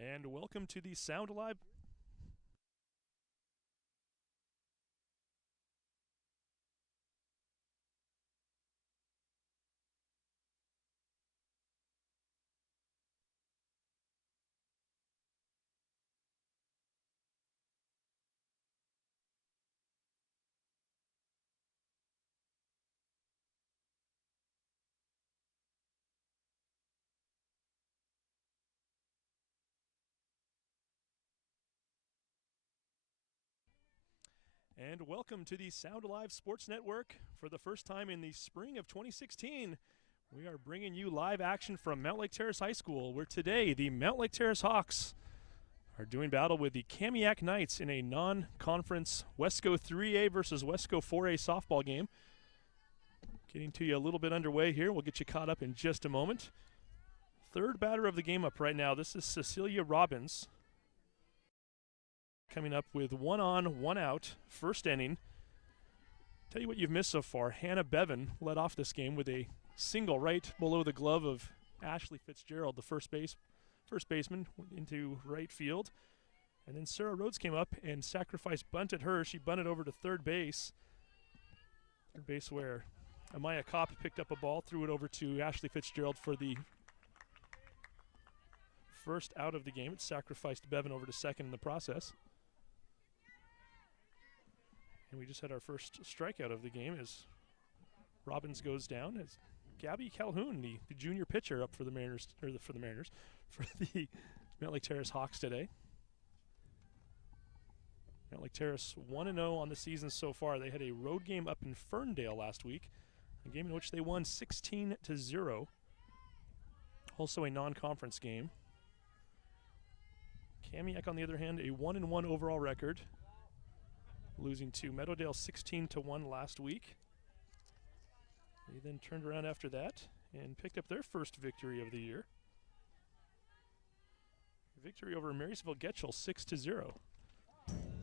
And welcome to the Sound Alive. And welcome to the Sound Alive Sports Network. For the first time in the spring of 2016, we are bringing you live action from Mountlake Terrace High School, where today the Mountlake Terrace Hawks are doing battle with the Kamiak Knights in a non-conference Wesco 3A versus Wesco 4A softball game. Getting to you a little bit underway here. We'll get you caught up in just a moment. Third batter of the game up right now. This is Cecilia Robbins. Coming up with 1 on, 1 out, first inning. Tell you what you've missed so far. Hannah Bevan led off this game with a single right below the glove of Ashley Fitzgerald, the first baseman, into right field. And then Sarah Rhodes came up and sacrifice bunted her. She bunted over to third base. Third base where Amaya Kopp picked up a ball, threw it over to Ashley Fitzgerald for the first out of the game. It sacrificed Bevan over to second in the process. And we just had our first strikeout of the game as Robbins goes down. As Gabby Calhoun, the junior pitcher, up for the Mariners, for the Mountlake Terrace Hawks today. Mountlake Terrace 1-0 on the season so far. They had a road game up in Ferndale last week, a game in which they won 16-0. Also a non-conference game. Kamiak, on the other hand, a 1-1 overall record, losing to Meadowdale 16-1 last week. They then turned around after that and picked up their first victory of the year. Victory over Marysville Getchell 6-0.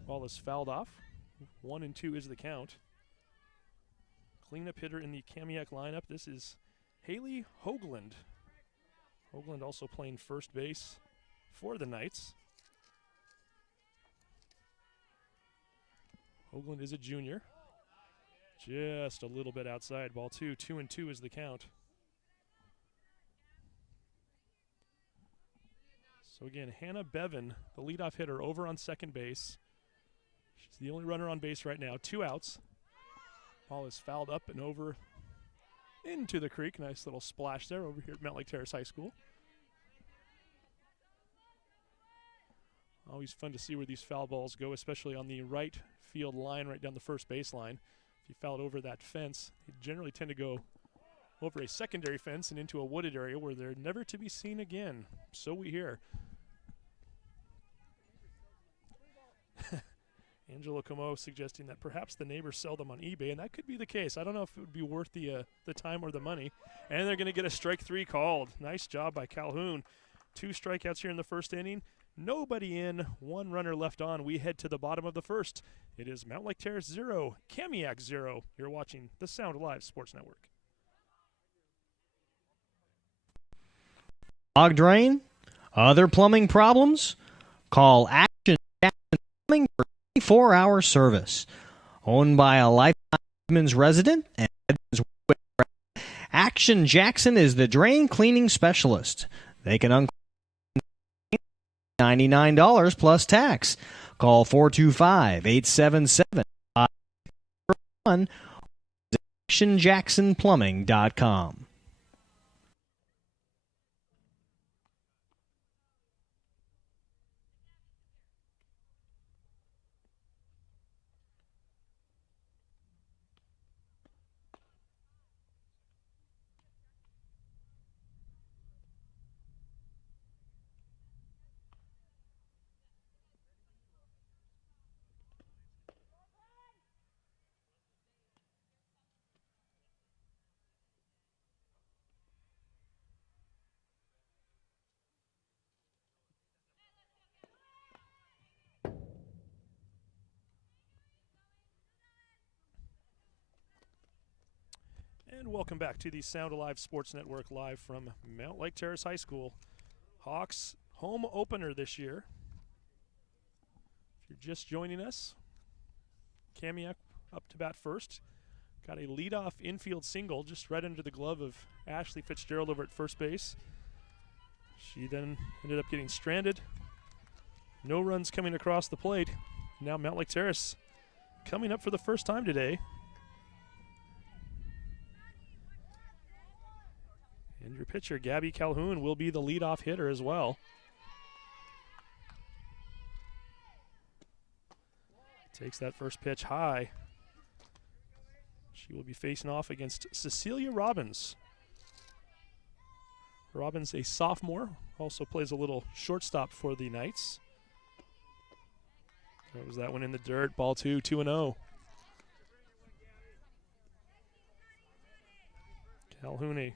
Ball is fouled off. 1-2 is the count. Cleanup hitter in the Kamiak lineup. This is Haley Hoagland. Hoagland also playing first base for the Knights. Hoagland is a junior. Just a little bit outside. Ball 2. 2-2 is the count. So again, Hannah Bevan, the leadoff hitter, over on second base. She's the only runner on base right now. 2 outs. Ball is fouled up and over into the creek. Nice little splash there over here at Mountlake Terrace High School. Always fun to see where these foul balls go, especially on the right field line, right down the first baseline. If you foul it over that fence, they generally tend to go over a secondary fence and into a wooded area where they're never to be seen again. So we hear. Angelo Como suggesting that perhaps the neighbors sell them on eBay, and that could be the case. I don't know if it would be worth the time or the money. And they're going to get a strike 3 called. Nice job by Calhoun. 2 strikeouts here in the first inning. Nobody in, 1 runner left on. We head to the bottom of the first. It is Mountlake Terrace 0, Kamiak 0. You're watching the Sound Alive Sports Network. Clogged drain? Other plumbing problems? Call Action Jackson Plumbing for 24-hour service. Owned by a lifetime resident and Action Jackson is the drain cleaning specialist. They can unclog $99 plus tax. Call 425-877-541 or actionjacksonplumbing.com. And welcome back to the Sound Alive Sports Network, live from Mountlake Terrace High School. Hawks home opener this year. If you're just joining us, Kamiak up to bat first. Got a leadoff infield single just right under the glove of Ashley Fitzgerald over at first base. She then ended up getting stranded. No runs coming across the plate. Now Mountlake Terrace coming up for the first time today. And your pitcher, Gabby Calhoun, will be the leadoff hitter as well. Takes that first pitch high. She will be facing off against Cecilia Robbins. Robbins, a sophomore, also plays a little shortstop for the Knights. That was that one in the dirt. Ball 2-0. Calhoun, a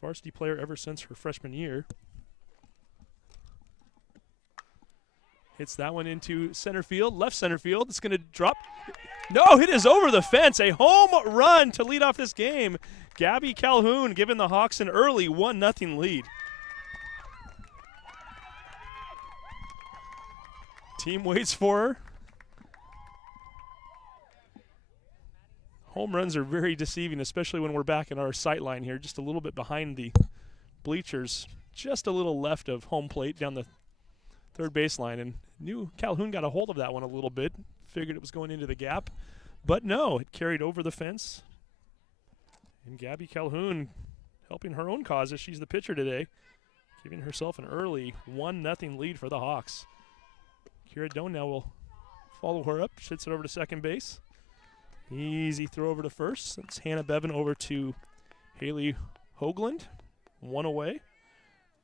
varsity player ever since her freshman year. Hits that one into center field, left center field. It's going to drop. No, it is over the fence. A home run to lead off this game. Gabby Calhoun giving the Hawks an early 1-0 lead. Team waits for her. Home runs are very deceiving, especially when we're back in our sight line here, just a little bit behind the bleachers, just a little left of home plate down the third baseline, and knew Calhoun got a hold of that one a little bit, figured it was going into the gap, but no, it carried over the fence. And Gabby Calhoun helping her own cause as she's the pitcher today, giving herself an early 1-0 lead for the Hawks. Kira Doan now will follow her up, shits it over to second base. Easy throw over to first. That's Hannah Bevan over to Haley Hoagland. One away.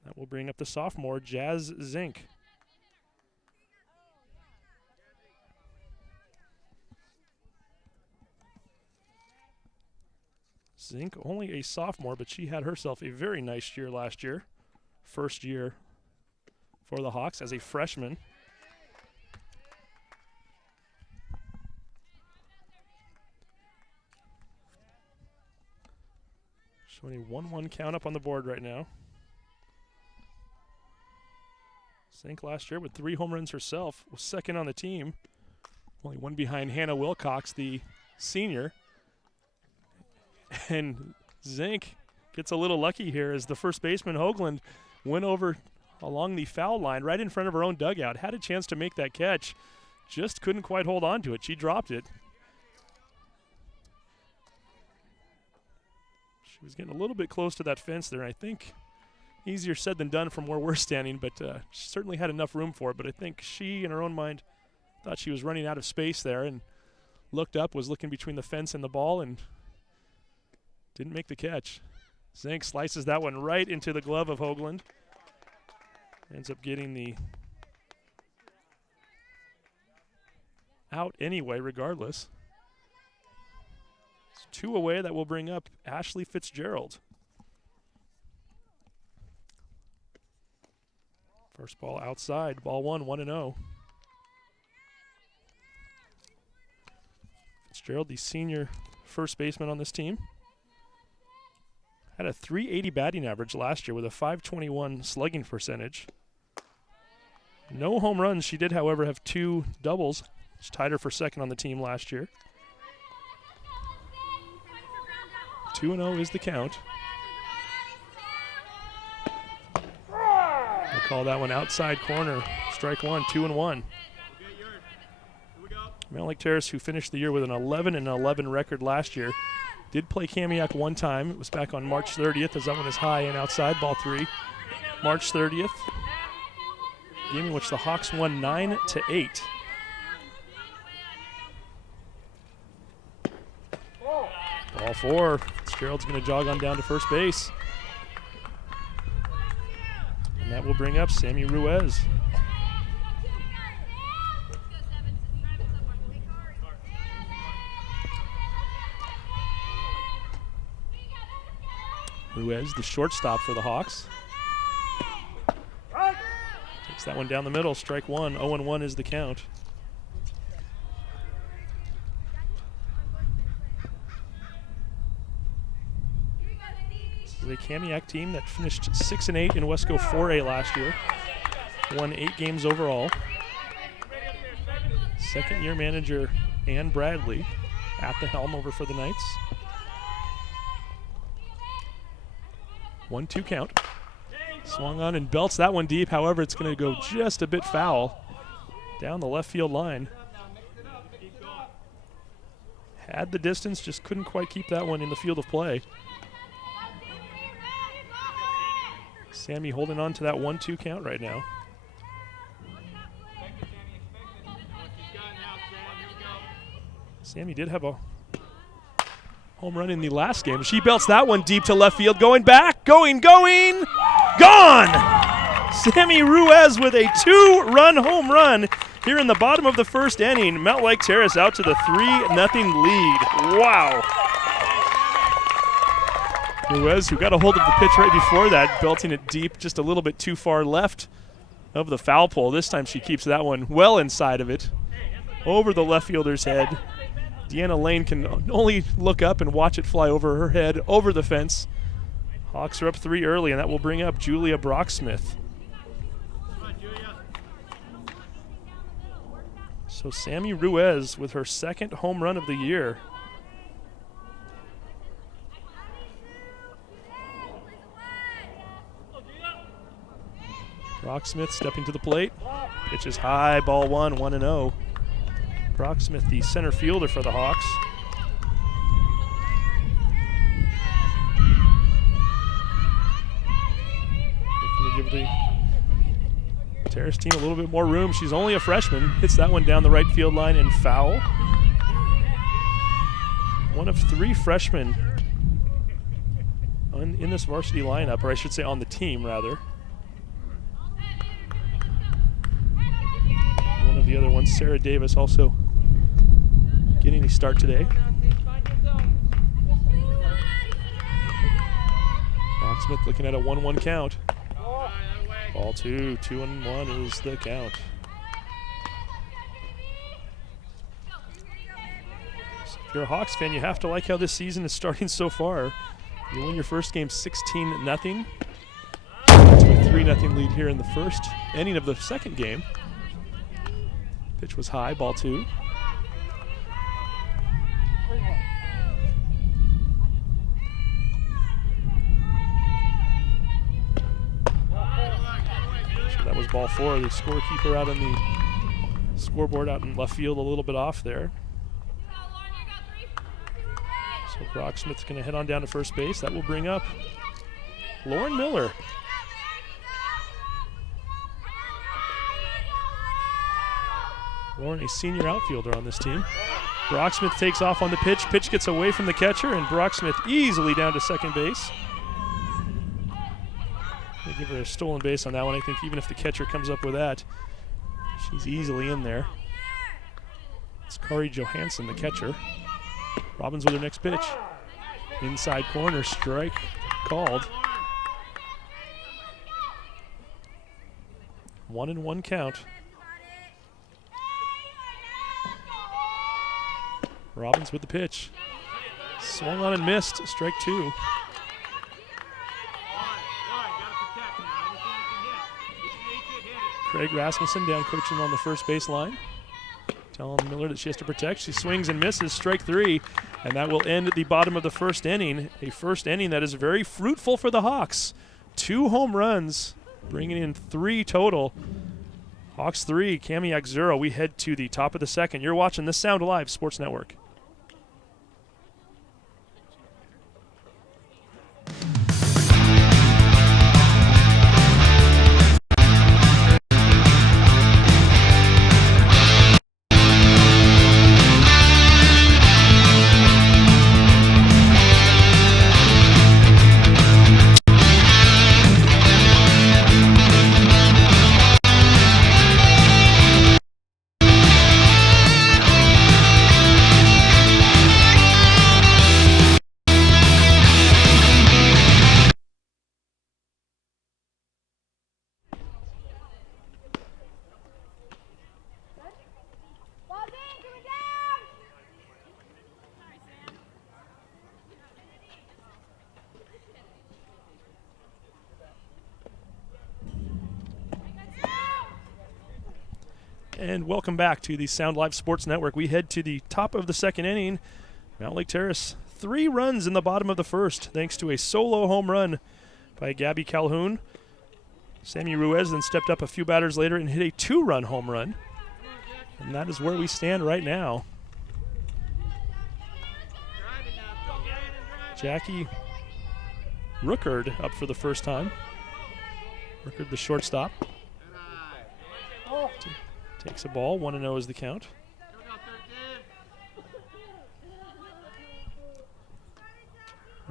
That will bring up the sophomore, Jazz Zink. Zink, only a sophomore, but she had herself a very nice year last year. First year for the Hawks as a freshman. Showing a 1-1 count up on the board right now. Zink last year with 3 home runs herself, was second on the team. Only one behind Hannah Wilcox, the senior. And Zink gets a little lucky here as the first baseman, Hoagland, went over along the foul line right in front of her own dugout. Had a chance to make that catch, just couldn't quite hold on to it. She dropped it. She was getting a little bit close to that fence there, and I think easier said than done from where we're standing, but she certainly had enough room for it. But I think she, in her own mind, thought she was running out of space there and looked up, was looking between the fence and the ball, and didn't make the catch. Zink slices that one right into the glove of Hoagland. Ends up getting the out anyway, regardless. It's 2 away. That will bring up Ashley Fitzgerald. First ball outside. Ball 1, 1-0. Fitzgerald, the senior first baseman on this team. Had a .380 batting average last year with a .521 slugging percentage. No home runs. She did, however, have 2 doubles, which tied her for second on the team last year. 2-0 is the count. They call that one outside corner. Strike 1, 2-1. Mountlake Terrace, who finished the year with an 11-11 record last year, did play Kamiak one time. It was back on March 30th, as that one is high and outside, ball 3. March 30th, game in which the Hawks won 9-8. Ball 4. Fitzgerald's going to jog on down to first base. And that will bring up Sammy Ruiz. Ruiz, the shortstop for the Hawks. Takes that one down the middle, strike 1. 0-1 is the count. This is a Kamiak team that finished 6-8 in Wesco 4A last year. Won 8 games overall. Second-year manager Ann Bradley at the helm over for the Knights. 1-2 count. Swung on and belts that one deep. However, it's going to go just a bit foul down the left field line. Had the distance, just couldn't quite keep that one in the field of play. Sammy holding on to that 1-2 count right now. Sammy did have a home run in the last game. She belts that one deep to left field. Going back, going, gone! Sammy Ruiz with a 2-run home run here in the bottom of the first inning. Mountlake Terrace out to the 3-0 lead. Wow. Ruiz, who got a hold of the pitch right before that, belting it deep just a little bit too far left of the foul pole. This time she keeps that one well inside of it, over the left fielder's head. Deanna Lane can only look up and watch it fly over her head, over the fence. Hawks are up 3 early, and that will bring up Julia Brocksmith. So Sammy Ruiz with her second home run of the year. Brocksmith stepping to the plate. Pitch is high, ball 1-0. Brocksmith, the center fielder for the Hawks. Looking to give the Terrace team a little bit more room. She's only a freshman. Hits that one down the right field line and foul. One of 3 freshmen in this varsity lineup, or I should say on the team, rather. One of the other ones, Sarah Davis, also getting a start today. Brocksmith looking at a 1-1 count. Ball 2, 2-1 is the count. So if you're a Hawks fan, you have to like how this season is starting so far. You win your first game 16-0. To a 3-0 lead here in the first inning of the second game. Pitch was high, ball 2. So that was ball 4. The scorekeeper out on the scoreboard out in left field, a little bit off there. So Brocksmith's going to head on down to first base. That will bring up Lauren Miller. Lauren, a senior outfielder on this team. Brocksmith takes off on the pitch. Pitch gets away from the catcher, and Brocksmith easily down to second base. They give her a stolen base on that one. I think even if the catcher comes up with that, she's easily in there. It's Kari Johansson, the catcher. Robbins with her next pitch. Inside corner, strike called. 1-1 count. Robbins with the pitch. Swung on and missed. Strike 2. Craig Rasmussen down coaching on the first base line. Telling Miller that she has to protect. She swings and misses. Strike 3. And that will end at the bottom of the first inning. A first inning that is very fruitful for the Hawks. 2 home runs, bringing in 3 total. Hawks 3, Kamiak 0. We head to the top of the second. You're watching the Sound Alive Sports Network. And welcome back to the Sound Live Sports Network. We head to the top of the second inning. Mountlake Terrace, 3 runs in the bottom of the first, thanks to a solo home run by Gabby Calhoun. Sammy Ruiz then stepped up a few batters later and hit a 2-run home run. And that is where we stand right now. Jackie Rookard up for the first time. Rookard, the shortstop. Takes a ball, 1-0 is the count.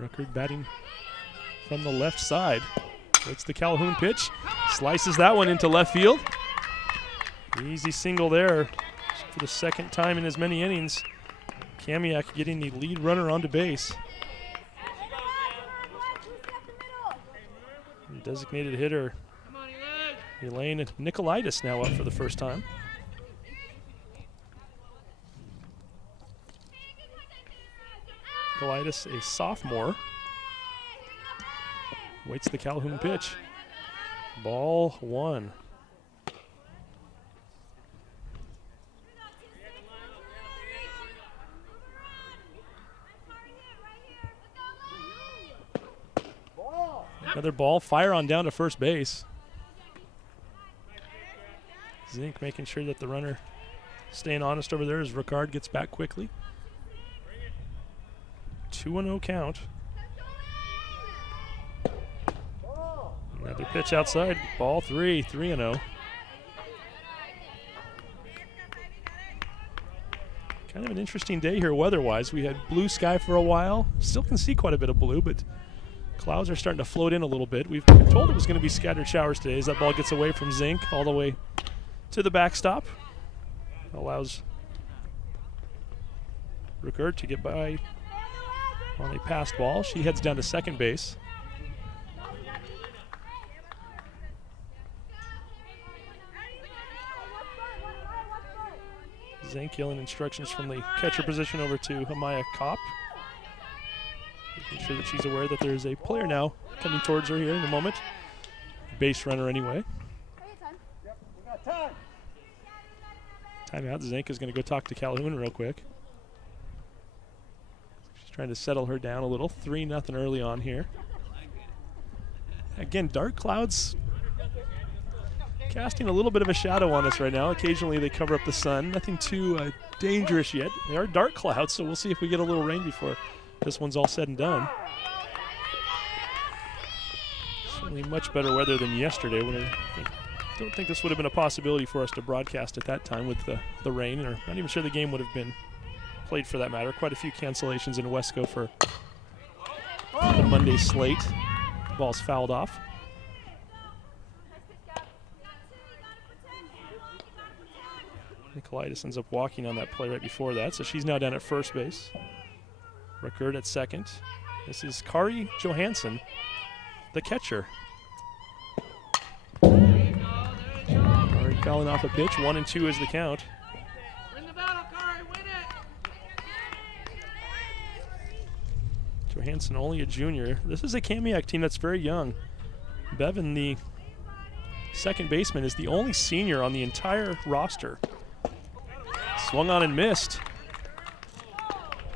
Rookard batting from the left side. It's the Calhoun pitch. Slices that one into left field. Easy single there for the second time in as many innings. Kamiak getting the lead runner onto base. The designated hitter Elaine Nicolaitis now up for the first time. Nicolaitis, a sophomore, waits the Calhoun pitch. Ball 1. Another ball, fire on down to first base. Zink making sure that the runner staying honest over there as Ricard gets back quickly. 2-0 count. Another pitch outside. Ball 3, 3-0. Kind of an interesting day here weather-wise. We had blue sky for a while. Still can see quite a bit of blue, but clouds are starting to float in a little bit. We've been told it was going to be scattered showers today as that ball gets away from Zink all the way to the backstop. Allows Ricard to get by on a passed ball. She heads down to second base. Zink yelling instructions from the catcher position over to Hamaya Kopp. Making sure that she's aware that there's a player now coming towards her here in a moment. Base runner anyway. Timeout. Zink is going to go talk to Calhoun real quick. She's trying to settle her down a little. 3-0 early on here. Again, dark clouds casting a little bit of a shadow on us right now. Occasionally they cover up the sun. Nothing too dangerous yet. They are dark clouds, so we'll see if we get a little rain before this one's all said and done. Certainly much better weather than yesterday when I don't think this would have been a possibility for us to broadcast at that time with the rain, or not even sure the game would have been played for that matter. Quite a few cancellations in Wesco for the Monday slate. Ball's fouled off. Nicolaitis ends up walking on that play right before that, so she's now down at first base. Ricard at second. This is Kari Johansson, the catcher. Kari fouling off a pitch. 1-2 is the count. Win the battle, Kari. Win it. Johansson, only a junior. This is a Kamiak team that's very young. Bevan, the second baseman, is the only senior on the entire roster. Swung on and missed.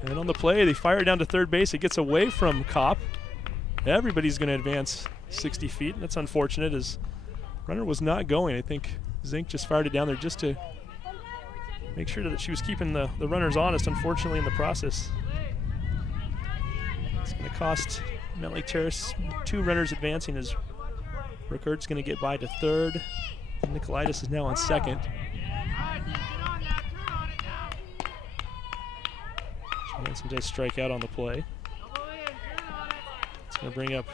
And on the play, they fire it down to third base. It gets away from Kopp. Everybody's going to advance 60 feet. That's unfortunate as runner was not going. I think Zink just fired it down there just to make sure that she was keeping the runners honest, unfortunately, in the process. It's going to cost Mountlake Terrace 2 runners advancing as Ricard's going to get by to third. Nicolaitis is now on second. Johansson does strike out on the play. It's going to bring up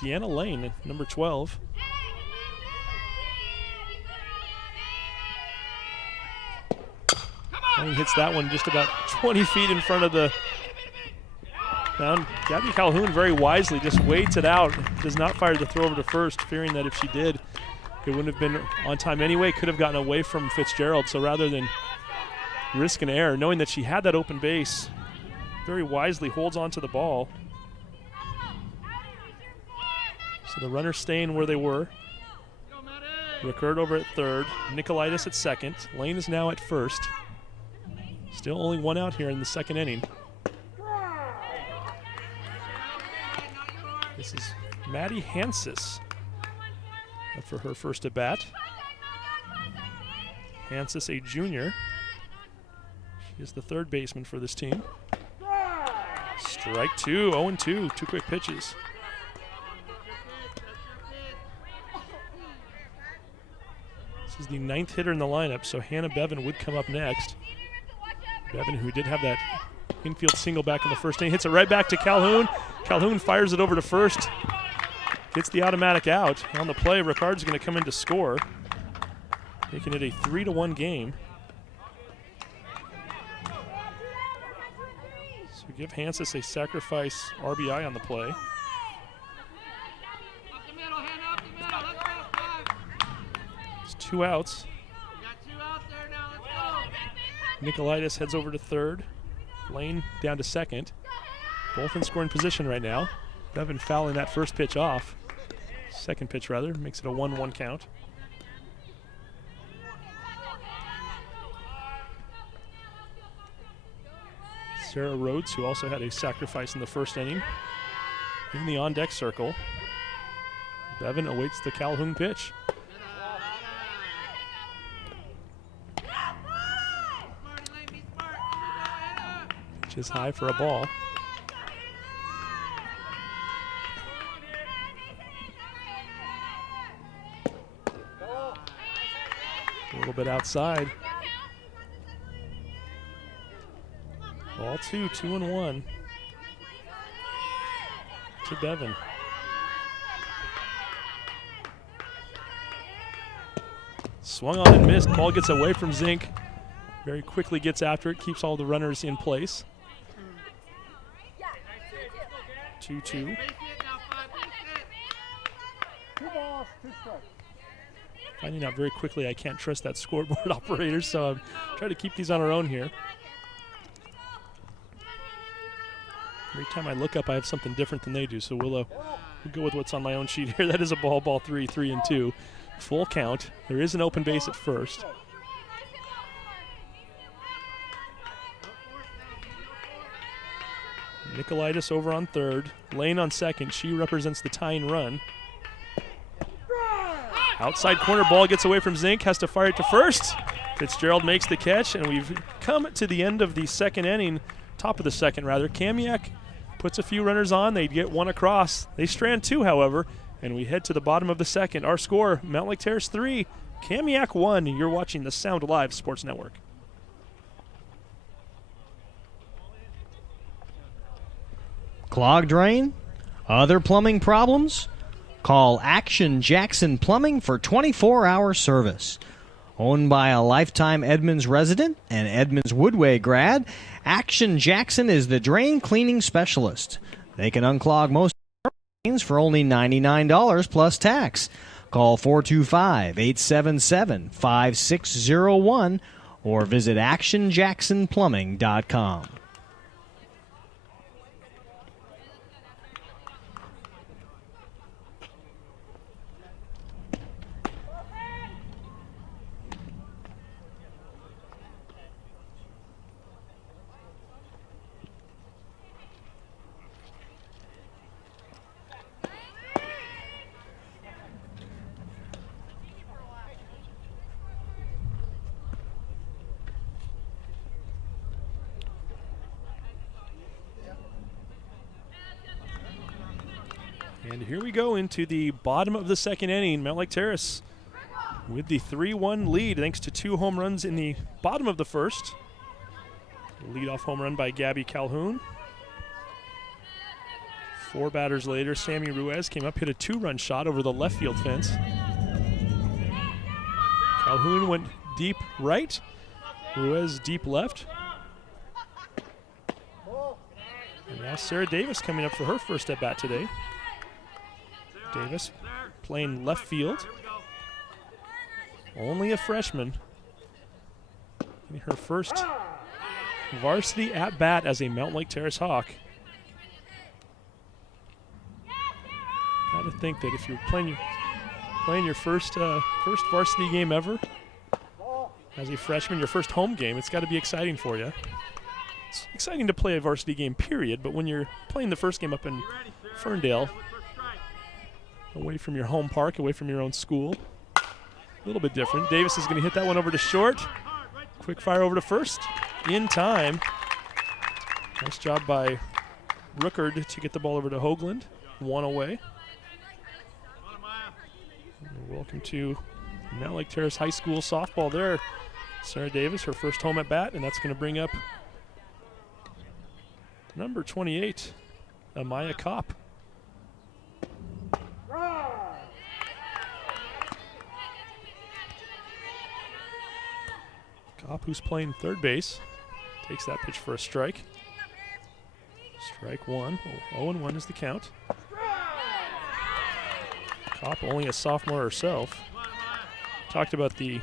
Deanna Lane, number 12. Lane hits that one just about 20 feet in front of the mound. Gabby Calhoun very wisely just waits it out, does not fire the throw over to first, fearing that if she did, it wouldn't have been on time anyway, could have gotten away from Fitzgerald. So rather than risk an error, knowing that she had that open base, very wisely holds on to the ball. So the runners staying where they were. Rickard over at third. Nicolaitis at second. Lane is now at first. Still only one out here in the second inning. This is Maddie Hansis up for her first at bat. Hansis, a junior. She is the third baseman for this team. Strike two, 0-2, 2 quick pitches. This is the 9th hitter in the lineup, so Hannah Bevan would come up next. Bevan, who did have that infield single back in the first inning, hits it right back to Calhoun. Calhoun fires it over to first. Gets the automatic out. On the play, Rickard's going to come in to score, making it a 3-1 game. So we give Hansis a sacrifice RBI on the play. Up the middle, Hannah, up the middle. Let's go, 5. It's 2 outs. We got 2 out there now. Let's go. Nicolaitis heads over to third. Lane down to second. Both in scoring position right now. Bevan fouling that first pitch off. Second pitch, rather. Makes it a 1-1 count. Sarah Rhodes, who also had a sacrifice in the first inning, in the on-deck circle. Bevan awaits the Calhoun pitch. Pitch is high for a ball. A little bit outside. Ball 2, 2-1 to Bevan. Swung on and missed. Ball gets away from Zink. Very quickly gets after it, keeps all the runners in place. 2-2. Finding out very quickly I can't trust that scoreboard operator, so I'm trying to keep these on our own here. Every time I look up, I have something different than they do, so we'll go with what's on my own sheet here. That is a ball 3, 3-2. Full count. There is an open base at first. Nicolaitis over on third. Lane on second. She represents the tying run. Outside corner ball gets away from Zink, has to fire it to first. Fitzgerald makes the catch, and we've come to the end of the second inning, top of the second rather. Kamiak puts a few runners on. They get one across. They strand 2, however, and we head to the bottom of the second. Our score, Mountlake Terrace 3, Kamiak 1. You're watching the Sound Live Sports Network. Clogged drain? Other plumbing problems? Call Action Jackson Plumbing for 24-hour service. Owned by a lifetime Edmonds resident and Edmonds Woodway grad, Action Jackson is the drain cleaning specialist. They can unclog most drains for only $99 plus tax. Call 425-877-5601 or visit actionjacksonplumbing.com. And here we go into the bottom of the second inning. Mountlake Terrace with the 3-1 lead thanks to 2 home runs in the bottom of the first. Leadoff home run by Gabby Calhoun. 4 batters later, Sammy Ruiz came up, hit a 2-run shot over the left field fence. Calhoun went deep right, Ruiz deep left. And now Sarah Davis coming up for her first at bat today. Davis playing left field. Only a freshman. Getting her first varsity at bat as a Mountlake Terrace Hawk. Got to think that if you're playing Playing your first varsity game ever as a freshman, your first home game. It's got to be exciting for you. It's exciting to play a varsity game, period, but when you're playing the first game up in Ferndale, away from your home park, away from your own school, a little bit different. Davis is going to hit that one over to short. Quick fire over to first. In time. Nice job by Rookard to get the ball over to Hoagland. One away. And welcome to Mountlake Terrace High School softball there. Sarah Davis, her first home at bat, and that's going to bring up number 28, Amaya Kopp. Kopp, who's playing third base, takes that pitch for a strike. Strike one. 0-1 is the count. Kopp, only a sophomore herself. Talked about the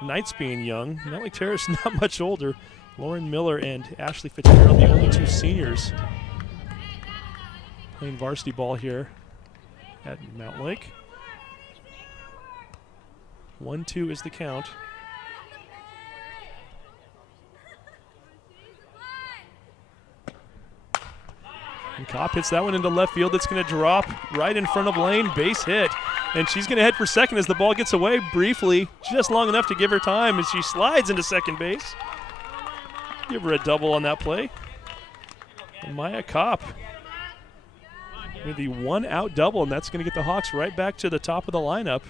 Knights being young. Mountlake Terrace not much older. Lauren Miller and Ashley Fitzgerald, the only two seniors playing varsity ball here at Mountlake. 1-2 is the count. And Kopp hits that one into left field. It's going to drop right in front of Lane. Base hit. And she's going to head for second as the ball gets away briefly, just long enough to give her time as she slides into second base. Give her a double on that play. And Maya Kopp with the one-out double, and that's going to get the Hawks right back to the top of the lineup.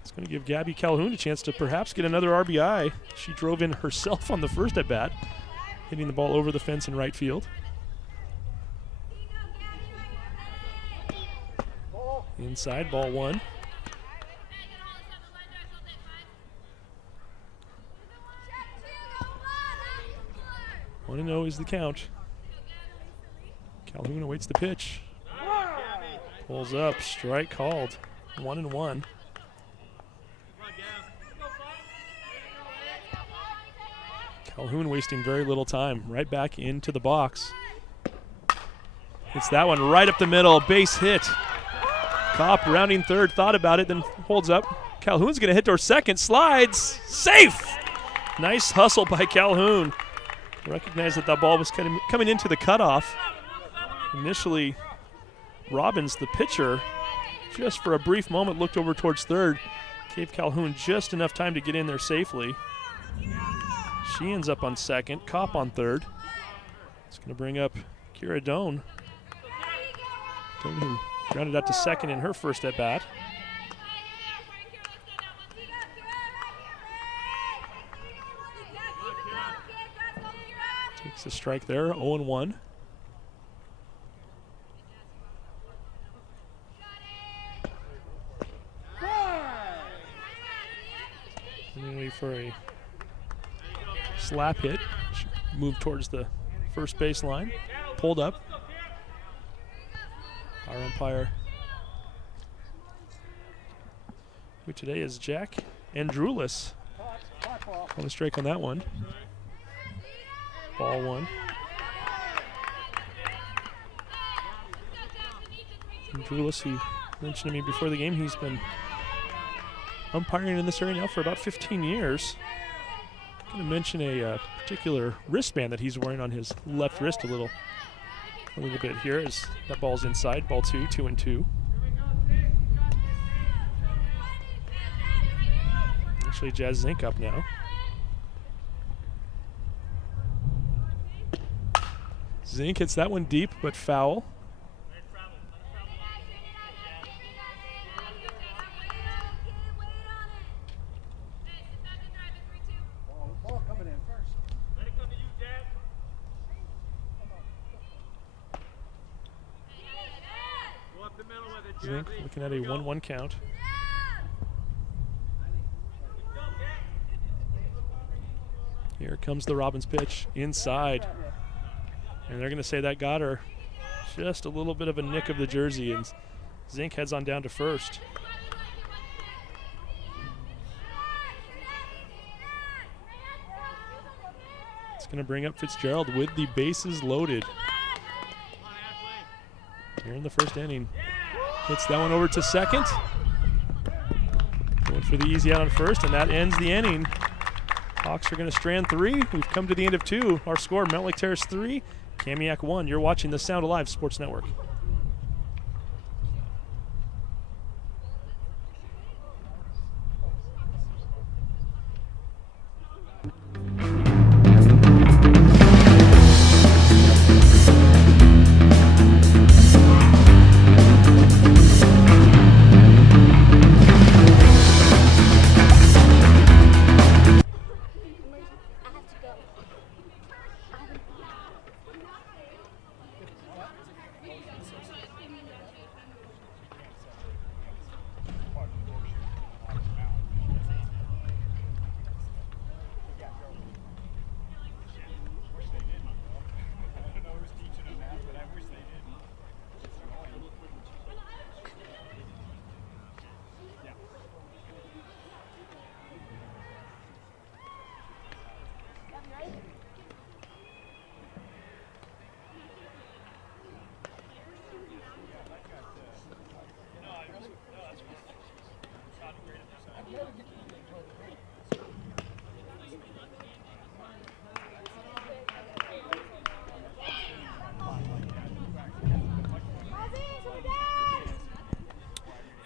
It's going to give Gabby Calhoun a chance to perhaps get another RBI. She drove in herself on the first at-bat, hitting the ball over the fence in right field. Inside, ball one. 1-0 is the count. Calhoun awaits the pitch. Pulls up, strike called. 1-1. Calhoun wasting very little time. Right back into the box. Hits that one right up the middle. Base hit. Kopp rounding third, thought about it, then holds up. Calhoun's going to hit to second, slides, safe! Nice hustle by Calhoun. Recognized that ball was coming into the cutoff. Initially, Robbins, the pitcher, just for a brief moment looked over towards third. Gave Calhoun just enough time to get in there safely. She ends up on second, Kopp on third. It's going to bring up Kira Doan. Doan, who grounded out to second in her first at-bat. Takes a strike there, 0-1. Anyway, for a slap hit, moved towards the first baseline, pulled up. Our umpire, who today is Jack Andrulis. On a strike on that one. Ball one. Andrulis, who mentioned to me before the game, he's been umpiring in this area now for about 15 years. I'm going to mention a particular wristband that he's wearing on his left wrist a little bit here as that ball's inside. Ball 2-2-2. Actually, Jazz Zink up now. Zink hits that one deep, but foul. Zink looking at a 1-1 count. Here comes the Robbins pitch inside. And they're going to say that got her just a little bit of a nick of the jersey, and Zink heads on down to first. It's going to bring up Fitzgerald with the bases loaded. Here in the first inning. Hits that one over to second. Going for the easy out on first, and that ends the inning. Hawks are going to strand 3. We've come to the end of 2. Our score, Mountlake Terrace 3, Kamiak 1. You're watching the Sound Alive Sports Network.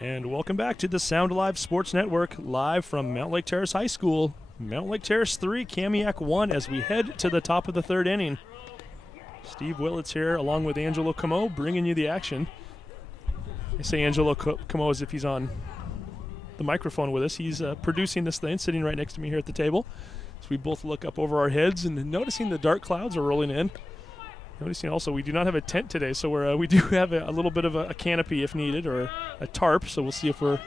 And welcome back to the Sound Alive Sports Network, live from Mountlake Terrace High School. Mountlake Terrace 3, Kamiak 1, as we head to the top of the 3rd inning. Steve Willits here, along with Angelo Camo, bringing you the action. I say Angelo Camo as if he's on the microphone with us. He's producing this thing, sitting right next to me here at the table. So we both look up over our heads and noticing the dark clouds are rolling in. Noticing also we do not have a tent today, so we do have a little bit of a canopy if needed, or a tarp, so we'll see if we're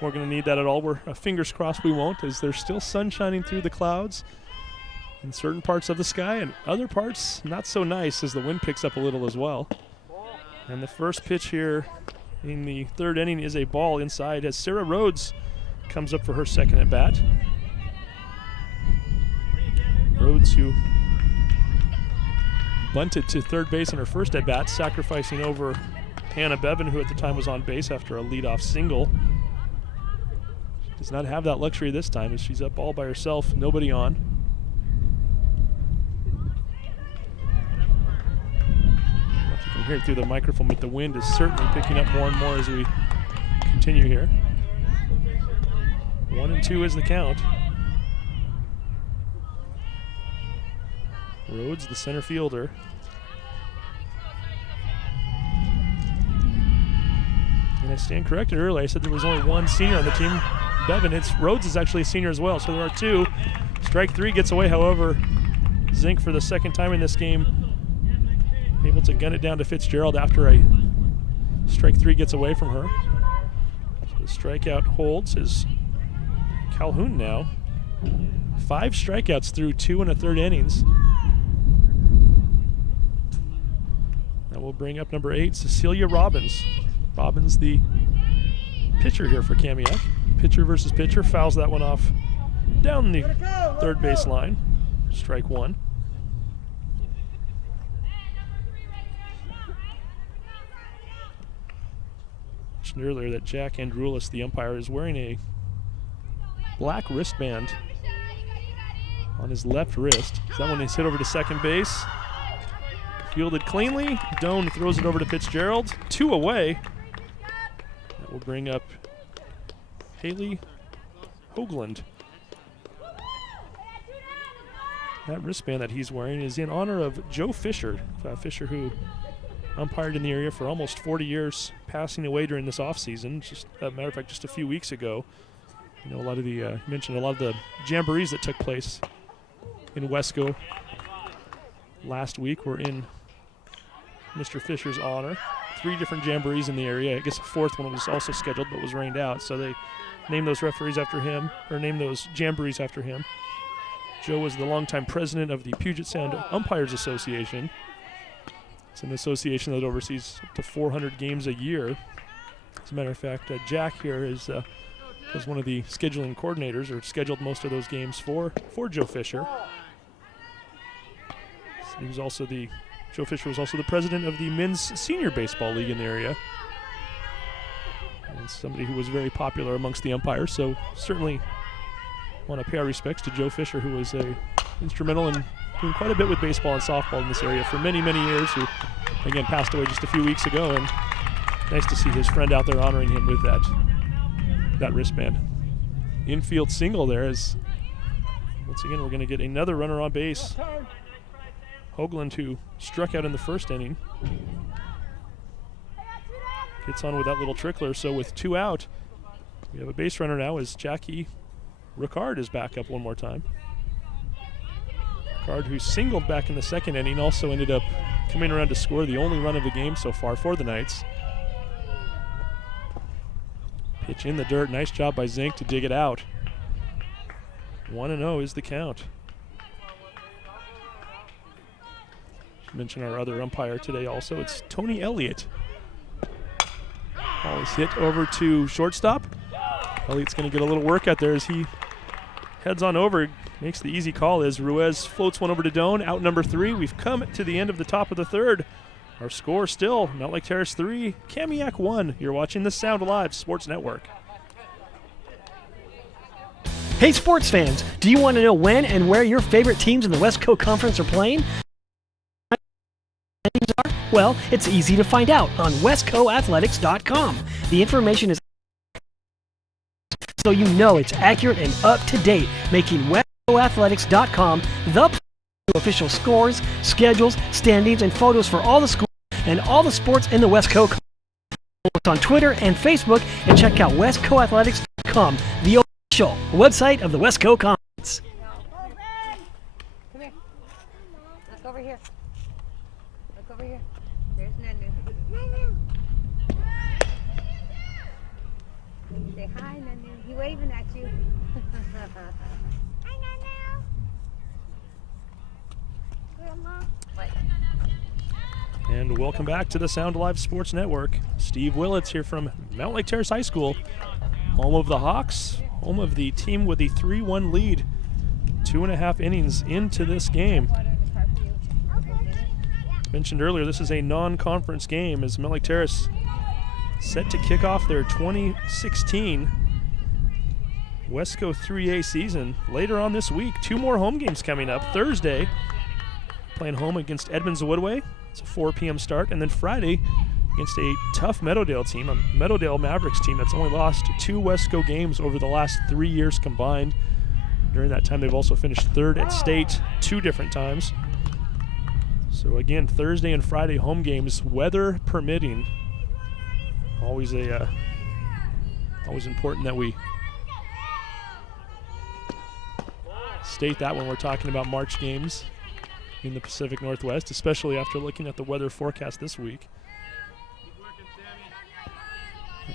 going to need that at all. We're fingers crossed we won't, as there's still sun shining through the clouds in certain parts of the sky, and other parts not so nice as the wind picks up a little as well. And the first pitch here in the 3rd inning is a ball inside as Sarah Rhodes comes up for her second at bat. Rhodes, who bunted to third base in her first at bat, sacrificing over Hannah Bevan, who at the time was on base after a leadoff single. She does not have that luxury this time, as she's up all by herself, nobody on. If you can hear it through the microphone, but the wind is certainly picking up more and more as we continue here. 1-2 is the count. Rhodes, the center fielder. And I stand corrected earlier. I said there was only one senior on the team. Bevan, Rhodes is actually a senior as well, so there are 2. Strike 3 gets away, however. Zink, for the second time in this game, able to gun it down to Fitzgerald after a strike 3 gets away from her. So the strikeout holds is Calhoun now. 5 strikeouts through 2 1/3 innings. Now we'll bring up number 8, Cecilia Robbins. Robbins, the pitcher here for Kamiak. Pitcher versus pitcher, fouls that one off down the third base line. Strike 1. Mentioned earlier that Jack Androulis, the umpire, is wearing a black wristband on his left wrist. So that one is hit over to second base. Fielded cleanly. Doan throws it over to Fitzgerald. 2 away. That will bring up Haley Hoagland. That wristband that he's wearing is in honor of Joe Fisher. Fisher, who umpired in the area for almost 40 years, passing away during this offseason. Just, as a matter of fact, just a few weeks ago. You know, you mentioned a lot of the jamborees that took place in Wesco last week were in Mr. Fisher's honor. 3 different jamborees in the area. I guess a 4th one was also scheduled but was rained out, so they named those referees after him, or named those jamborees after him. Joe was the longtime president of the Puget Sound Umpires Association. It's an association that oversees up to 400 games a year. As a matter of fact, Jack here was one of the scheduling coordinators, or scheduled most of those games for Joe Fisher. Joe Fisher was also the president of the Men's Senior Baseball League in the area. and somebody who was very popular amongst the umpires. So certainly want to pay our respects to Joe Fisher, who was instrumental in doing quite a bit with baseball and softball in this area for many, many years, who again passed away just a few weeks ago, and nice to see his friend out there honoring him with that wristband. Infield single there is, once again, we're going to get another runner on base. Hoagland, who struck out in the first inning, gets on with that little trickler. So with 2 out, we have a base runner now as Jackie Ricard is back up one more time. Ricard, who singled back in the second inning, also ended up coming around to score the only run of the game so far for the Knights. Pitch in the dirt. Nice job by Zink to dig it out. 1-0 is the count. Should mention our other umpire today also. It's Tony Elliott. Ball is hit over to shortstop. Elliott's going to get a little work out there as he heads on over. Makes the easy call as Ruiz floats one over to Doan. Out number 3. We've come to the end of the top of the third. Our score still Mountlake Terrace 3, Kamiak 1. You're watching the Sound Alive Sports Network. Hey sports fans, do you want to know when and where your favorite teams in the West Coast Conference are playing? Well, it's easy to find out on westcoathletics.com. The information is so you know it's accurate and up to date, making westcoathletics.com the official scores, schedules, standings, and photos for all the schools and all the sports in the West Coast. It's on Twitter and Facebook, and check out westcoathletics.com, the official website of the West Coast Conference. Come here. Look over here. Look over here. There's Nanu. Say hi, Nanu. He waving at you. Hi, Nanu. Grandma. What? And welcome back to the Sound Alive Sports Network. Steve Willits here from Mountlake Terrace High School, home of the Hawks, home of the team with the 3-1 lead, 2.5 innings into this game. Mentioned earlier, this is a non-conference game as Mountlake Terrace set to kick off their 2016 Wesco 3A season later on this week. 2 more home games coming up. Thursday, playing home against Edmonds-Woodway. It's a 4 p.m. start. And then Friday against a tough Meadowdale team, a Meadowdale Mavericks team that's only lost 2 Wesco games over the last 3 years combined. During that time, they've also finished 3rd at state 2 different times. So again, Thursday and Friday home games, weather permitting. Always important that we state that when we're talking about March games in the Pacific Northwest, especially after looking at the weather forecast this week.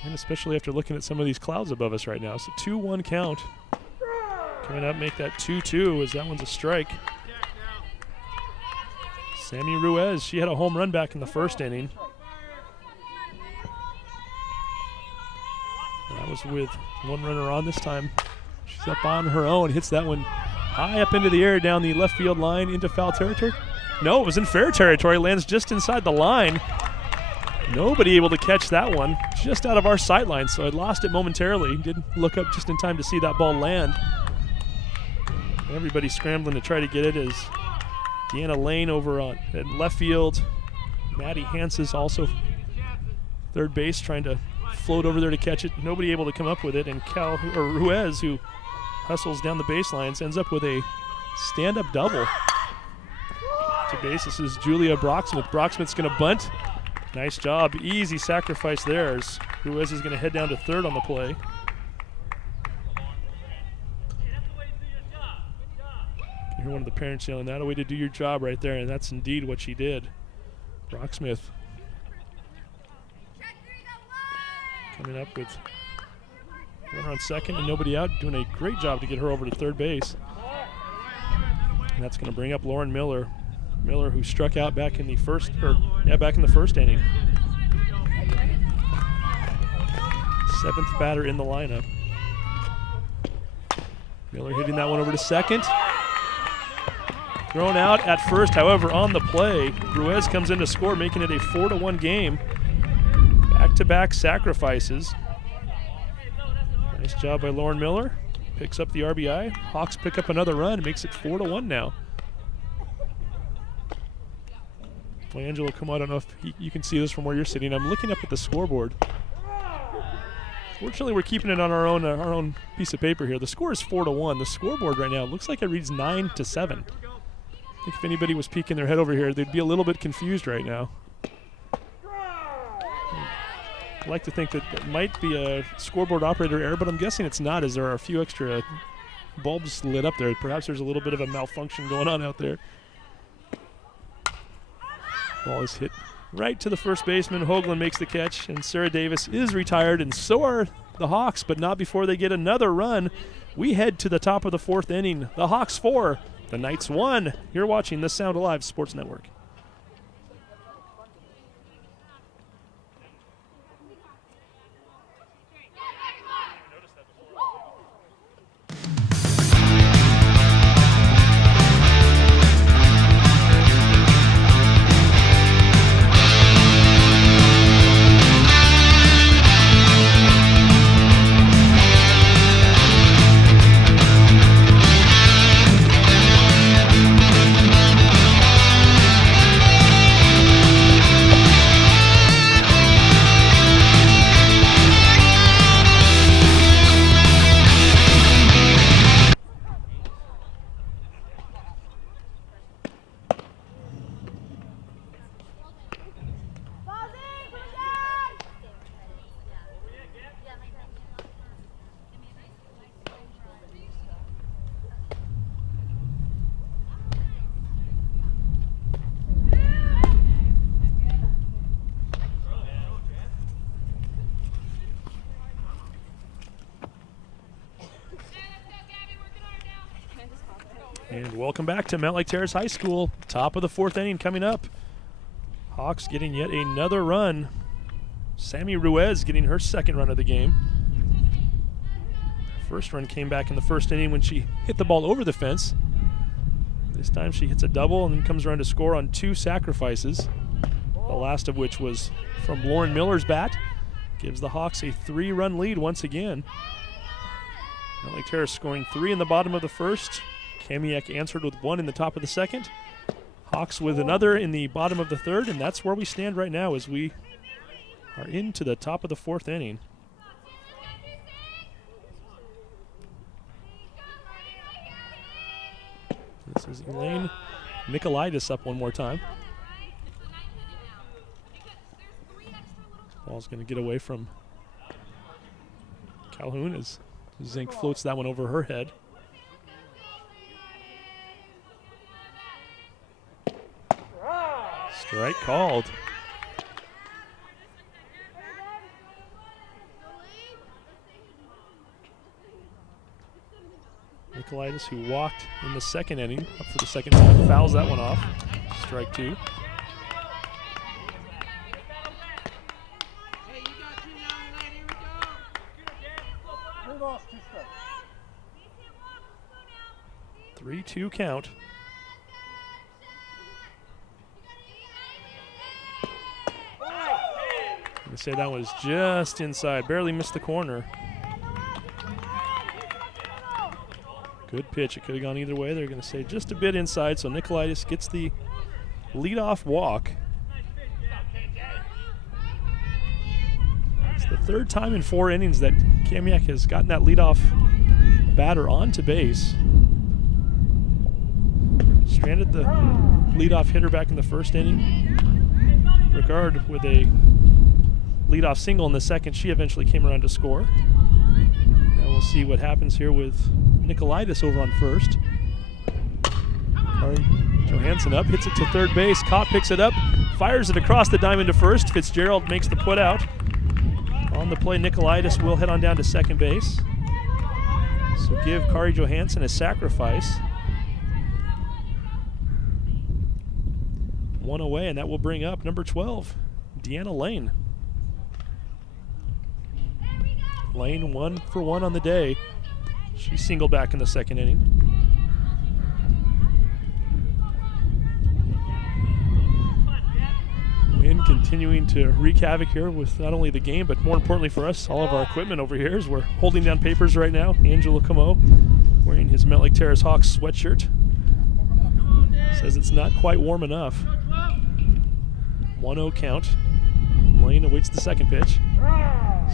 And especially after looking at some of these clouds above us right now. So 2-1 count. Coming up, make that 2-2 as that one's a strike. Sammy Ruiz, she had a home run back in the first inning. That was with 1 runner on this time. She's up on her own, hits that one high up into the air down the left field line into foul territory. No, it was in fair territory, lands just inside the line. Nobody able to catch that one, just out of our sight line, so I lost it momentarily. Didn't look up just in time to see that ball land. Everybody scrambling to try to get it as Deanna Lane over on at left field. Maddie Hans is also third base, trying to float over there to catch it. Nobody able to come up with it, and Ruiz, who hustles down the baselines, ends up with a stand-up double to base. This is Julia Brocksmith. Brocksmith's going to bunt. Nice job. Easy sacrifice there as Ruiz is going to head down to third on the play. You hear one of the parents yelling, "That a way to do your job right there," and that's indeed what she did. Brocksmith coming up with runner on second and nobody out, doing a great job to get her over to third base. And that's going to bring up Lauren Miller. Miller, who struck out back in the first inning. 7th batter in the lineup. Miller hitting that one over to second. Thrown out at first, however, on the play, Ruiz comes in to score, making it a 4-1 game. Back-to-back sacrifices. Nice job by Lauren Miller. Picks up the RBI. Hawks pick up another run. Makes it 4-1 now. Well, Angelo, come on. I don't know if you can see this from where you're sitting. I'm looking up at the scoreboard. Fortunately, we're keeping it on our own piece of paper here. The score is 4-1. The scoreboard right now looks like it reads 9-7. I think if anybody was peeking their head over here, they'd be a little bit confused right now. I'd like to think that it might be a scoreboard operator error, but I'm guessing it's not, as there are a few extra bulbs lit up there. Perhaps there's a little bit of a malfunction going on out there. Ball is hit right to the first baseman. Hoagland makes the catch, and Sarah Davis is retired, and so are the Hawks, but not before they get another run. We head to the top of the fourth inning. The Hawks 4, the Knights 1. You're watching the Sound Alive Sports Network. And welcome back to Mountlake Terrace High School. Top of the fourth inning coming up. Hawks getting yet another run. Sammy Ruiz getting her second run of the game. First run came back in the first inning when she hit the ball over the fence. This time she hits a double and then comes around to score on 2 sacrifices. The last of which was from Lauren Miller's bat. Gives the Hawks a 3-run lead once again. Mountlake Terrace scoring 3 in the bottom of the first. Kamiak answered with 1 in the top of the second. Hawks with another in the bottom of the third, and that's where we stand right now as we are into the top of the fourth inning. This is Elaine Nicolaitis up one more time. Ball's going to get away from Calhoun as Zink floats that one over her head. Strike called. Nicolaitis, who walked in the second inning, up for the second time, fouls that one off. Strike 2. Hey, you got 2 now, Elaine. Here we go. 3-2 count. I'm going to say that was just inside, barely missed the corner. Good pitch. It could have gone either way. They're going to say just a bit inside, so Nicolaitis gets the leadoff walk. It's the third time in 4 innings that Kamiak has gotten that leadoff batter onto base. Stranded the leadoff hitter back in the first inning. Regard with a leadoff single in the second. She eventually came around to score. Now we'll see what happens here with Nicolaitis over on first. Johansson up, hits it to third base. Kopp picks it up, fires it across the diamond to first. Fitzgerald makes the put out. On the play, Nicolaitis will head on down to second base. So give Kari Johansson a sacrifice. 1 away, and that will bring up number 12, Deanna Lane. Lane 1 for 1 on the day. She singled back in the second inning. Wind continuing to wreak havoc here with not only the game, but more importantly for us, all of our equipment over here as we're holding down papers right now. Angelo Camo wearing his Mountlake Terrace Hawks sweatshirt. Says it's not quite warm enough. 1-0 count. Lane awaits the second pitch.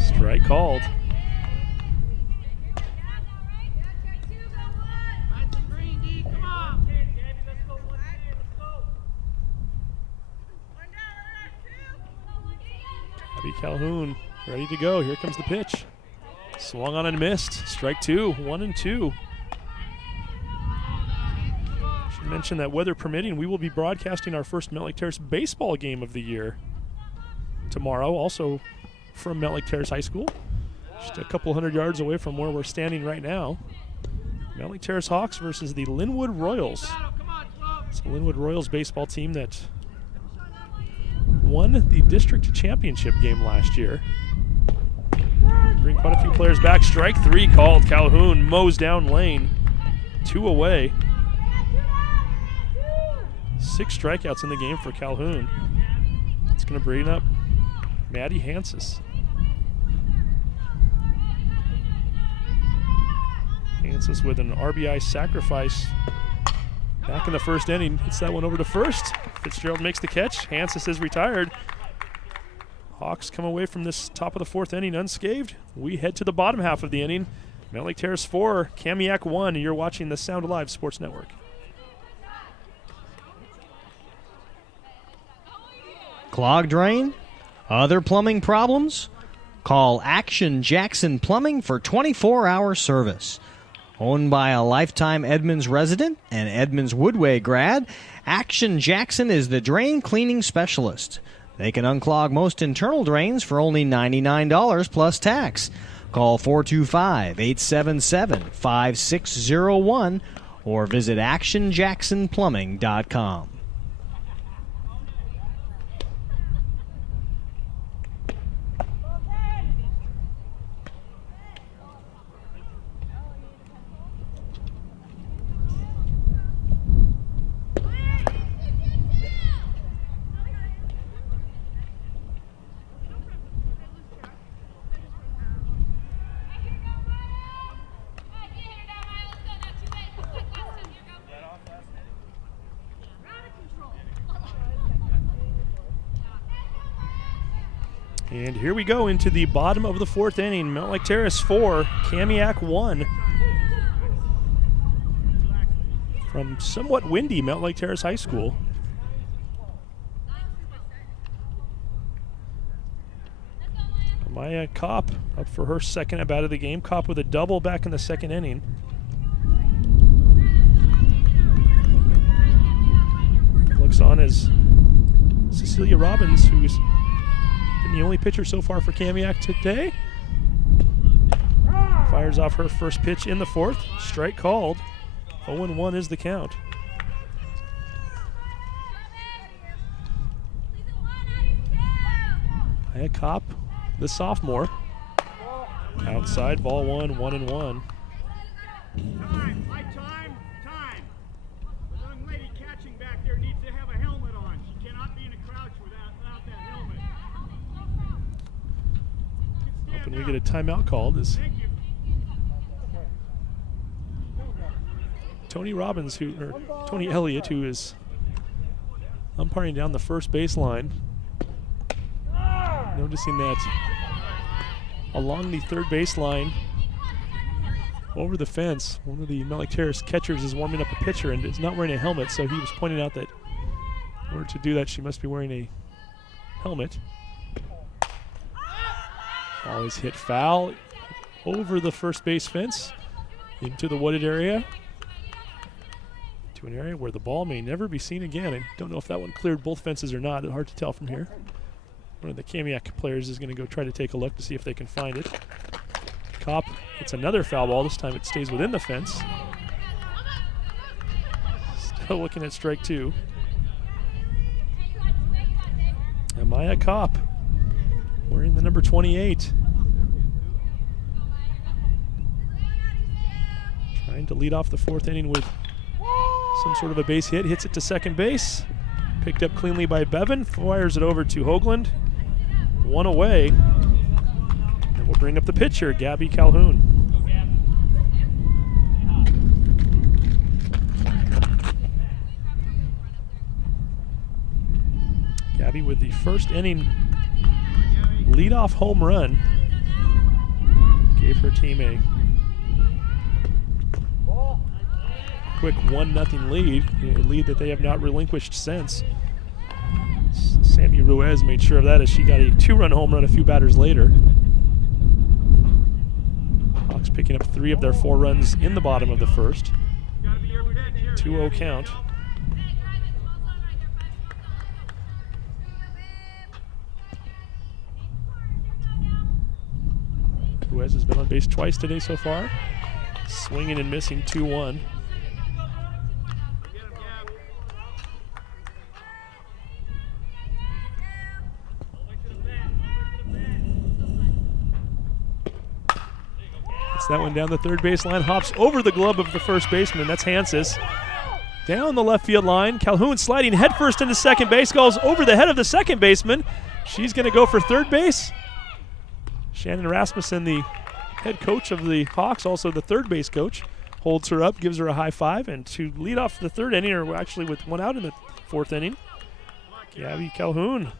Strike called. Abby Calhoun ready to go. Here comes the pitch. Swung on and missed. Strike two. 1-2. Should mention that weather permitting, we will be broadcasting our first Mountlake Terrace baseball game of the year tomorrow, also from Mountlake Terrace High School, just a couple hundred yards away from where we're standing right now. Mountlake Terrace Hawks versus the Linwood Royals. It's the Linwood Royals baseball team that won the district championship game last year. Bring quite a few players back. Strike three called. Calhoun mows down Lane. 2 away. 6 strikeouts in the game for Calhoun. It's going to bring up Maddie Hansis. Hansis with an RBI sacrifice back in the first inning. Hits that one over to first. Fitzgerald makes the catch. Hansis is retired. Hawks come away from this top of the 4th inning unscathed. We head to the bottom half of the inning. Mountlake Terrace 4, Kamiak 1. You're watching the Sound Alive Sports Network. Clogged drain? Other plumbing problems? Call Action Jackson Plumbing for 24-hour service. Owned by a lifetime Edmonds resident and Edmonds Woodway grad, Action Jackson is the drain cleaning specialist. They can unclog most internal drains for only $99 plus tax. Call 425-877-5601 or visit actionjacksonplumbing.com. And here we go into the bottom of the 4th inning. Mountlake Terrace 4, Kamiak 1. From somewhat windy Mountlake Terrace High School. Maya Kopp up for her second at bat of the game. Kopp with a double back in the 2nd inning. Looks on as Cecilia Robbins, who's been the only pitcher so far for Kamiak today, fires off her first pitch in the 4th. Strike called. 0-1 is the count. Maya Kopp, the sophomore. Outside, ball 1, 1-1. Time. The young lady catching back there needs to have a helmet on. She cannot be in a crouch without that helmet. Hoping we get a timeout called as Tony Elliott, who is umpiring down the first baseline, noticing that along the 3rd baseline over the fence, one of the Mountlake Terrace catchers is warming up a pitcher and is not wearing a helmet, so he was pointing out that in order to do that, she must be wearing a helmet. Ball is hit foul over the first base fence into the wooded area, to an area where the ball may never be seen again. I don't know if that one cleared both fences or not. It's hard to tell from here. One of the Kamiak players is going to go try to take a look to see if they can find it. Kopp hits another foul ball. This time it stays within the fence. Still looking at strike 2. And Maya Kopp wearing the number 28. Trying to lead off the 4th inning with some sort of a base hit. Hits it to second base. Picked up cleanly by Bevan, fires it over to Hoagland. One away. And we'll bring up the pitcher, Gabby Calhoun. Gabby with the first inning leadoff home run. Gave her team a quick 1-0 lead, a lead that they have not relinquished since. Sammy Ruiz made sure of that as she got a 2-run home run a few batters later. Hawks picking up 3 of their 4 runs in the bottom of the first. 2-0 count. Ruiz has been on base twice today so far. Swinging and missing 2-1. Gets that one down the third baseline, hops over the glove of the first baseman. That's Hansis. Down the left field line. Calhoun sliding headfirst into second base, goes over the head of the second baseman. She's going to go for third base. Shannon Rasmussen, the head coach of the Hawks, also the third base coach, holds her up, gives her a high five, and to lead off the third inning, or actually with 1 out in the 4th inning, Gabby Calhoun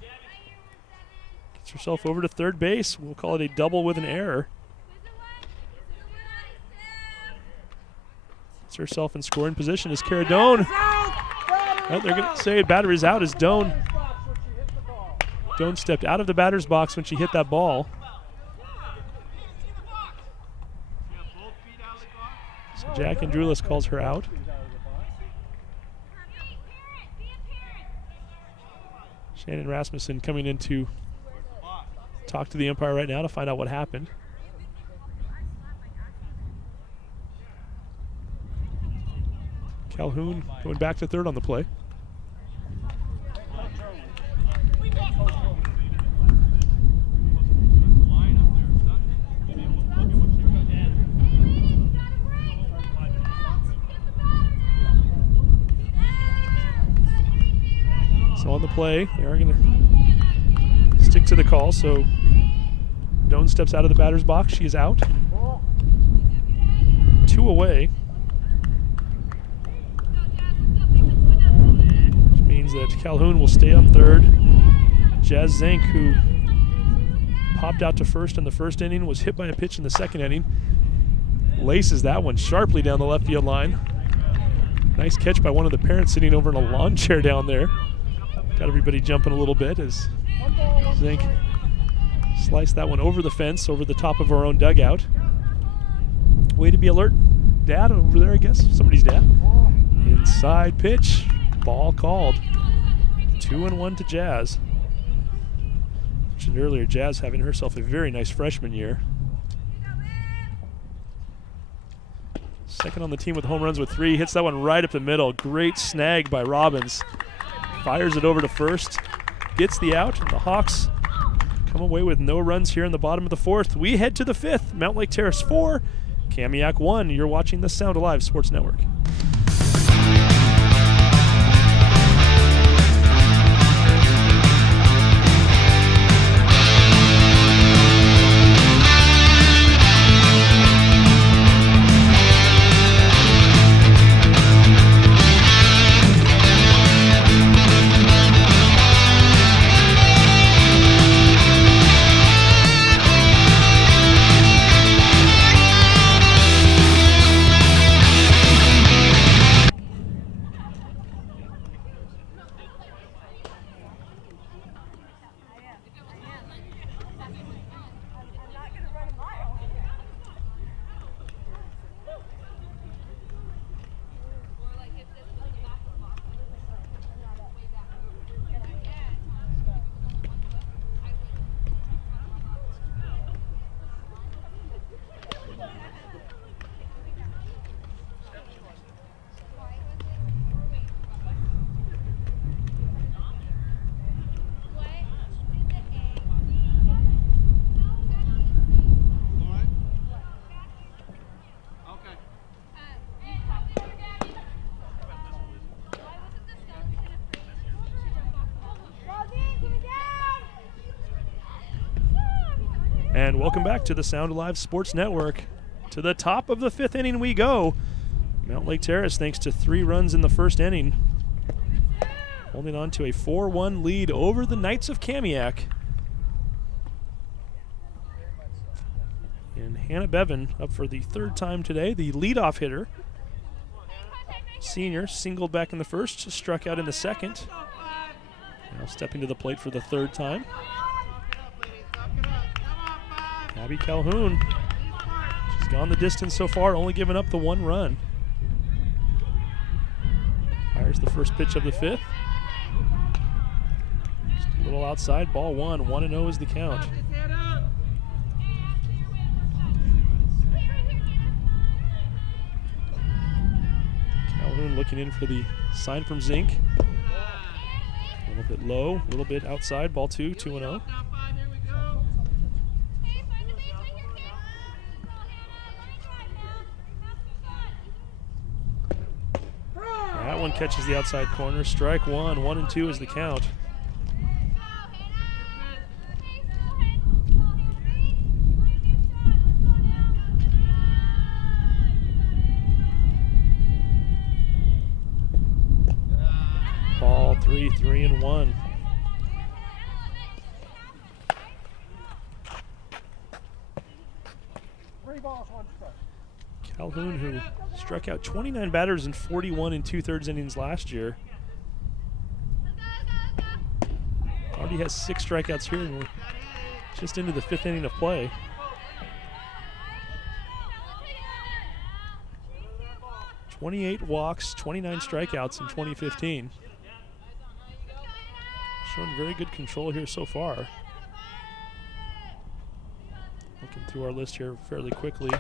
gets herself over to third base. We'll call it a double with an error. Gets herself in scoring position as Caradone. Well, they're going to say batter is out as Doan stepped out of the batter's box when she hit that ball. So Jack Andrulis calls her out. Shannon Rasmussen coming in to talk to the umpire right now to find out what happened. Calhoun going back to third on the play. So on the play, they are going to stick to the call. So Doan steps out of the batter's box. She is out. 2 away. Which means that Calhoun will stay on third. Jazz Zink, who popped out to first in the first inning, was hit by a pitch in the second inning. Laces that one sharply down the left field line. Nice catch by one of the parents sitting over in a lawn chair down there. Got everybody jumping a little bit as Zink sliced that one over the fence, over the top of our own dugout. Way to be alert. Dad over there, I guess. Somebody's dad. Inside pitch. Ball called. 2-1 to Jazz. Mentioned earlier, Jazz having herself a very nice freshman year. Second on the team with home runs with 3. Hits that one right up the middle. Great snag by Robbins. Fires it over to first. Gets the out. And the Hawks come away with no runs here in the bottom of the 4th. We head to the 5th. Mountlake Terrace 4. Kamiak 1. You're watching the Sound Alive Sports Network. And welcome back to the Sound Alive Sports Network. To the top of the 5th inning we go. Mountlake Terrace, thanks to 3 runs in the first inning, holding on to a 4-1 lead over the Knights of Kamiak. And Hannah Bevan up for the 3rd time today, the leadoff hitter. Senior singled back in the first, struck out in the second. Now stepping to the plate for the 3rd time. Abby Calhoun. She's gone the distance so far, only given up the 1 run. Fires the first pitch of the 5th. Just a little outside, ball 1. 1-0 is the count. Calhoun looking in for the sign from Zink. A little bit low, a little bit outside, ball 2, 2-0. That one catches the outside corner. Strike 1. 1-2 is the count. Ball 3, 3-1. Calhoun, who struck out 29 batters in 41 2/3 innings last year, already has 6 strikeouts here, and we're just into the 5th inning of play. "28 walks, 29 strikeouts in 2015. Showing very good control here so far. Looking through our list here fairly quickly.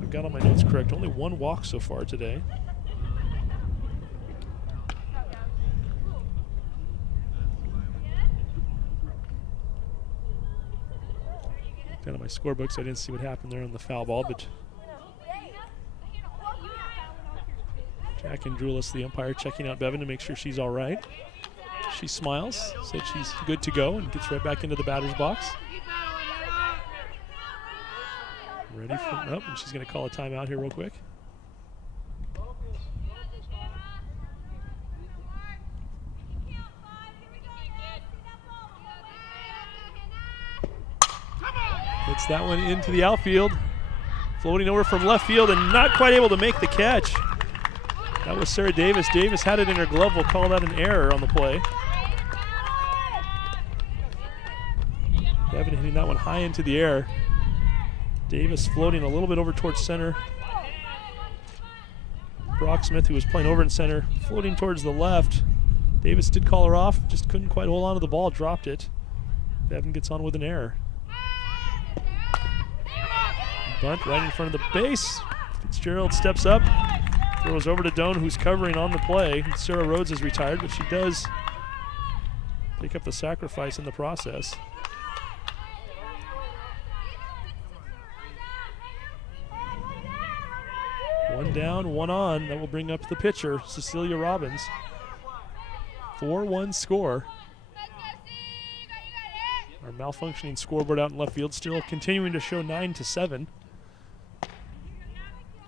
I've got all my notes correct. Only 1 walk so far today. Got on my scorebook, so I didn't see what happened there on the foul ball, but Jack Andrulis, the umpire, checking out Bevan to make sure she's all right. She smiles, said she's good to go, and gets right back into the batter's box. Ready for, oh, and she's going to call a timeout here real quick. Hits that one into the outfield. Floating over from left field and not quite able to make the catch. That was Sarah Davis. Davis had it in her glove. We'll call that an error on the play. Bevan hitting that one high into the air. Davis floating a little bit over towards center. Brock Smith, who was playing over in center, floating towards the left. Davis did call her off, just couldn't quite hold on to the ball, dropped it. Bevan gets on with an error. Bunt right in front of the base. Fitzgerald steps up, throws over to Doan, who's covering on the play. Sarah Rhodes is retired, but she does pick up the sacrifice in the process. One down, 1 on. That will bring up the pitcher, Cecilia Robbins. 4-1 score. Our malfunctioning scoreboard out in left field still continuing to show 9-7.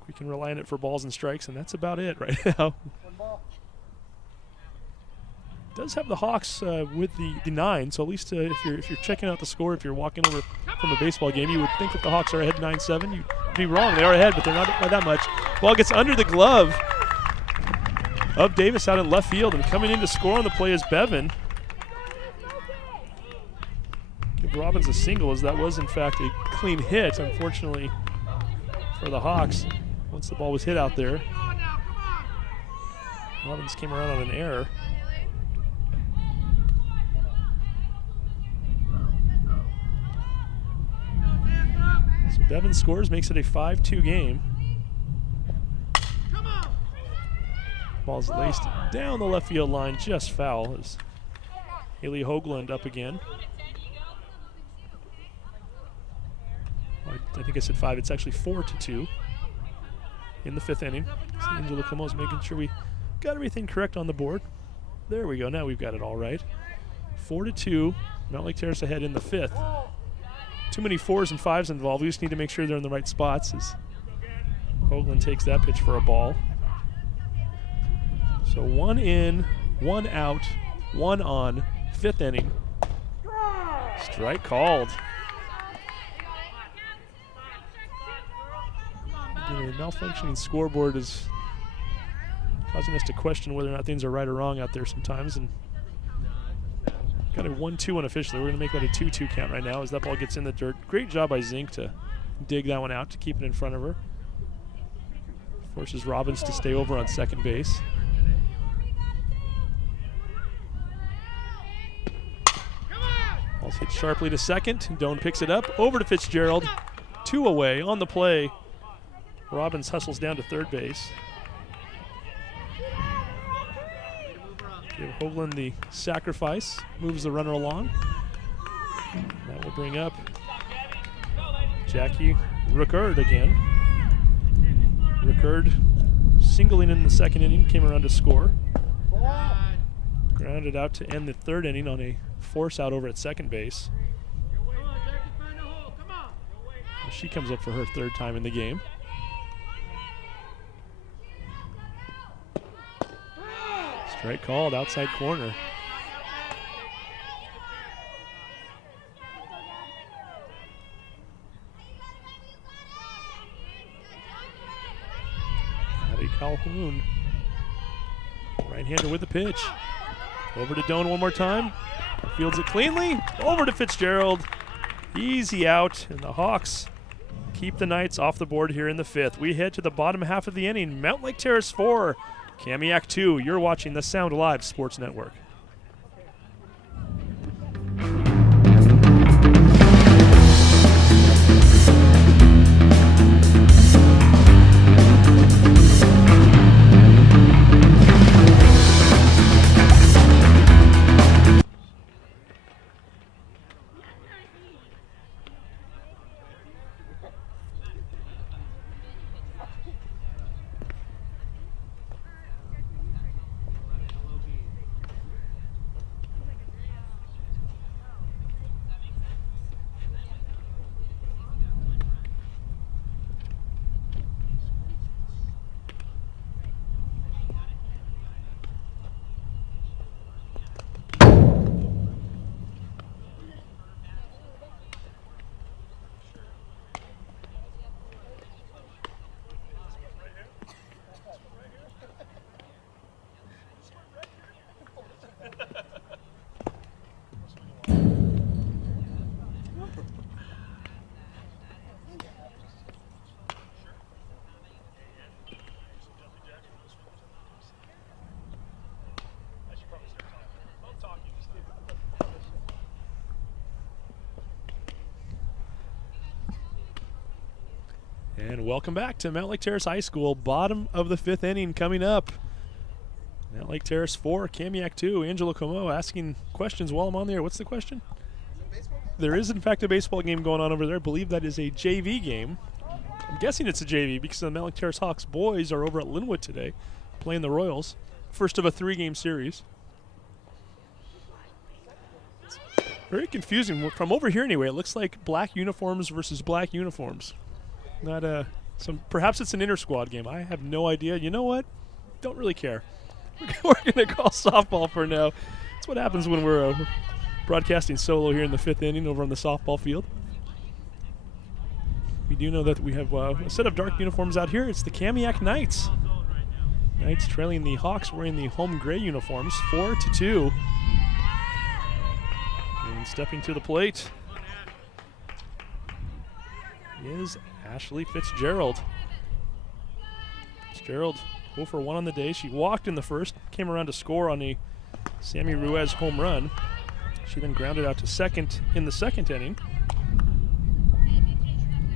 We can rely on it for balls and strikes, and that's about it right now. Does have the Hawks with the 9, so at least if you're checking out the score, if you're walking over from a baseball game, you would think that the Hawks are ahead 9-7. You'd be wrong. They are ahead, but they're not by that much. Ball gets under the glove of Davis out in left field, and coming in to score on the play is Bevan. Give Robbins a single, as that was in fact a clean hit, unfortunately for the Hawks. Once the ball was hit out there, Robbins came around on an error. So Bevan scores, makes it a 5-2 game. Ball's laced down the left field line, just foul, as Haley Hoagland up again. I think I said 5. It's actually 4-2 in the 5th inning. So Angela Como's making sure we got everything correct on the board. There we go. Now we've got it all right. 4-2. Mountlake Terrace ahead in the 5th. too many 4s and 5s involved. We just need to make sure they're in the right spots as Hoagland takes that pitch for a ball. So 1 in, 1 out, 1 on, 5th inning. Strike called. The malfunctioning scoreboard is causing us to question whether or not things are right or wrong out there sometimes. And got a 1-2 unofficially. We're going to make that a 2-2 count right now as that ball gets in the dirt. Great job by Zink to dig that one out to keep it in front of her. Forces Robbins to stay over on second base. Ball's hit sharply to second. Doan picks it up. Over to Fitzgerald. 2 away on the play. Robbins hustles down to third base. Give Hoagland the sacrifice. Moves the runner along. That will bring up Jackie Rickard again. Rickard singling in the second inning. Came around to score. Grounded out to end the third inning on a force out over at second base. She comes up for her third time in the game. Strike called, outside corner. Abby Calhoun, right-hander with the pitch. Over to Doan one more time. Fields it cleanly. Over to Fitzgerald. Easy out, and the Hawks keep the Knights off the board here in the 5th. We head to the bottom half of the inning. Mountlake Terrace 4, Kamiak 2. You're watching the Sound Alive Sports Network. And welcome back to Mountlake Terrace High School. Bottom of the 5th inning coming up. Mountlake Terrace 4, Kamiak 2. Angelo Como asking questions while I'm on there. What's the question? There is, in fact, a baseball game going on over there. I believe that is a JV game. I'm guessing it's a JV because the Mountlake Terrace Hawks boys are over at Linwood today playing the Royals. First of a 3-game series. It's very confusing. From over here anyway, it looks like black uniforms versus black uniforms. Not perhaps it's an inter-squad game. I have no idea. You know what? Don't really care. We're going to call softball for now. That's what happens when we're broadcasting solo here in the 5th inning over on the softball field. We do know that we have a set of dark uniforms out here. It's the Kamiak Knights. Knights trailing the Hawks wearing the home gray uniforms, 4-2. And stepping to the plate is Ashley Fitzgerald. Fitzgerald 0 for 1 on the day. She walked in the first, came around to score on a Sammy Ruiz home run. She then grounded out to second in the second inning.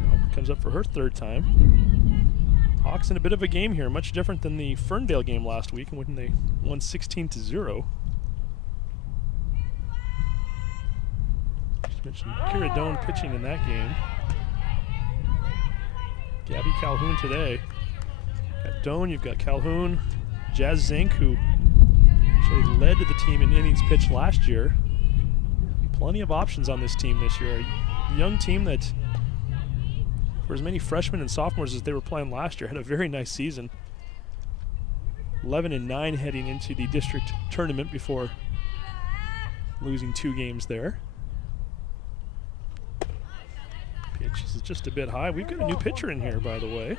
Now comes up for her third time. Hawks in a bit of a game here, much different than the Ferndale game last week when they won 16-0. Just mentioned Kira Doan pitching in that game. Gabby Calhoun today. Got Doan, you've got Calhoun, Jazz Zink, who actually led the team in innings pitched last year. Plenty of options on this team this year. young team that, for as many freshmen and sophomores as they were playing last year, had a very nice season. 11-9 heading into the district tournament before losing 2 games there. Pitch is just a bit high. We've got a new pitcher in here, by the way.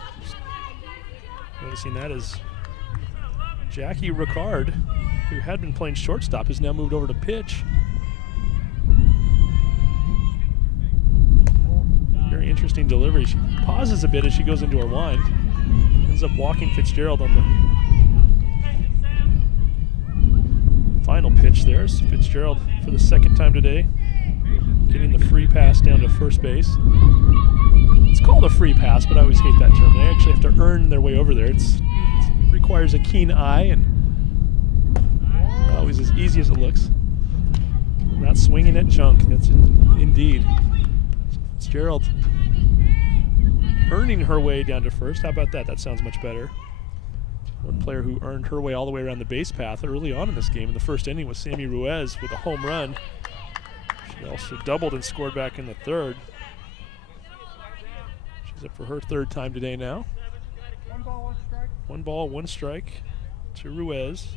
Noticing that is Jackie Ricard, who had been playing shortstop, has now moved over to pitch. Very interesting delivery. She pauses a bit as she goes into her wind. Ends up walking Fitzgerald on the final pitch there. So Fitzgerald, for the second time today, getting the free pass down to first base. It's called a free pass, but I always hate that term. They actually have to earn their way over there. It requires a keen eye and not always as easy as it looks. Not swinging at junk. That's indeed. Fitzgerald earning her way down to first. How about that? That sounds much better. One player who earned her way all the way around the base path early on in this game in the first inning was Sammy Ruiz with a home run. She also doubled and scored back in the third. She's up for her 3rd time today now. 1 ball, 1 strike. 1 ball, 1 strike to Ruiz.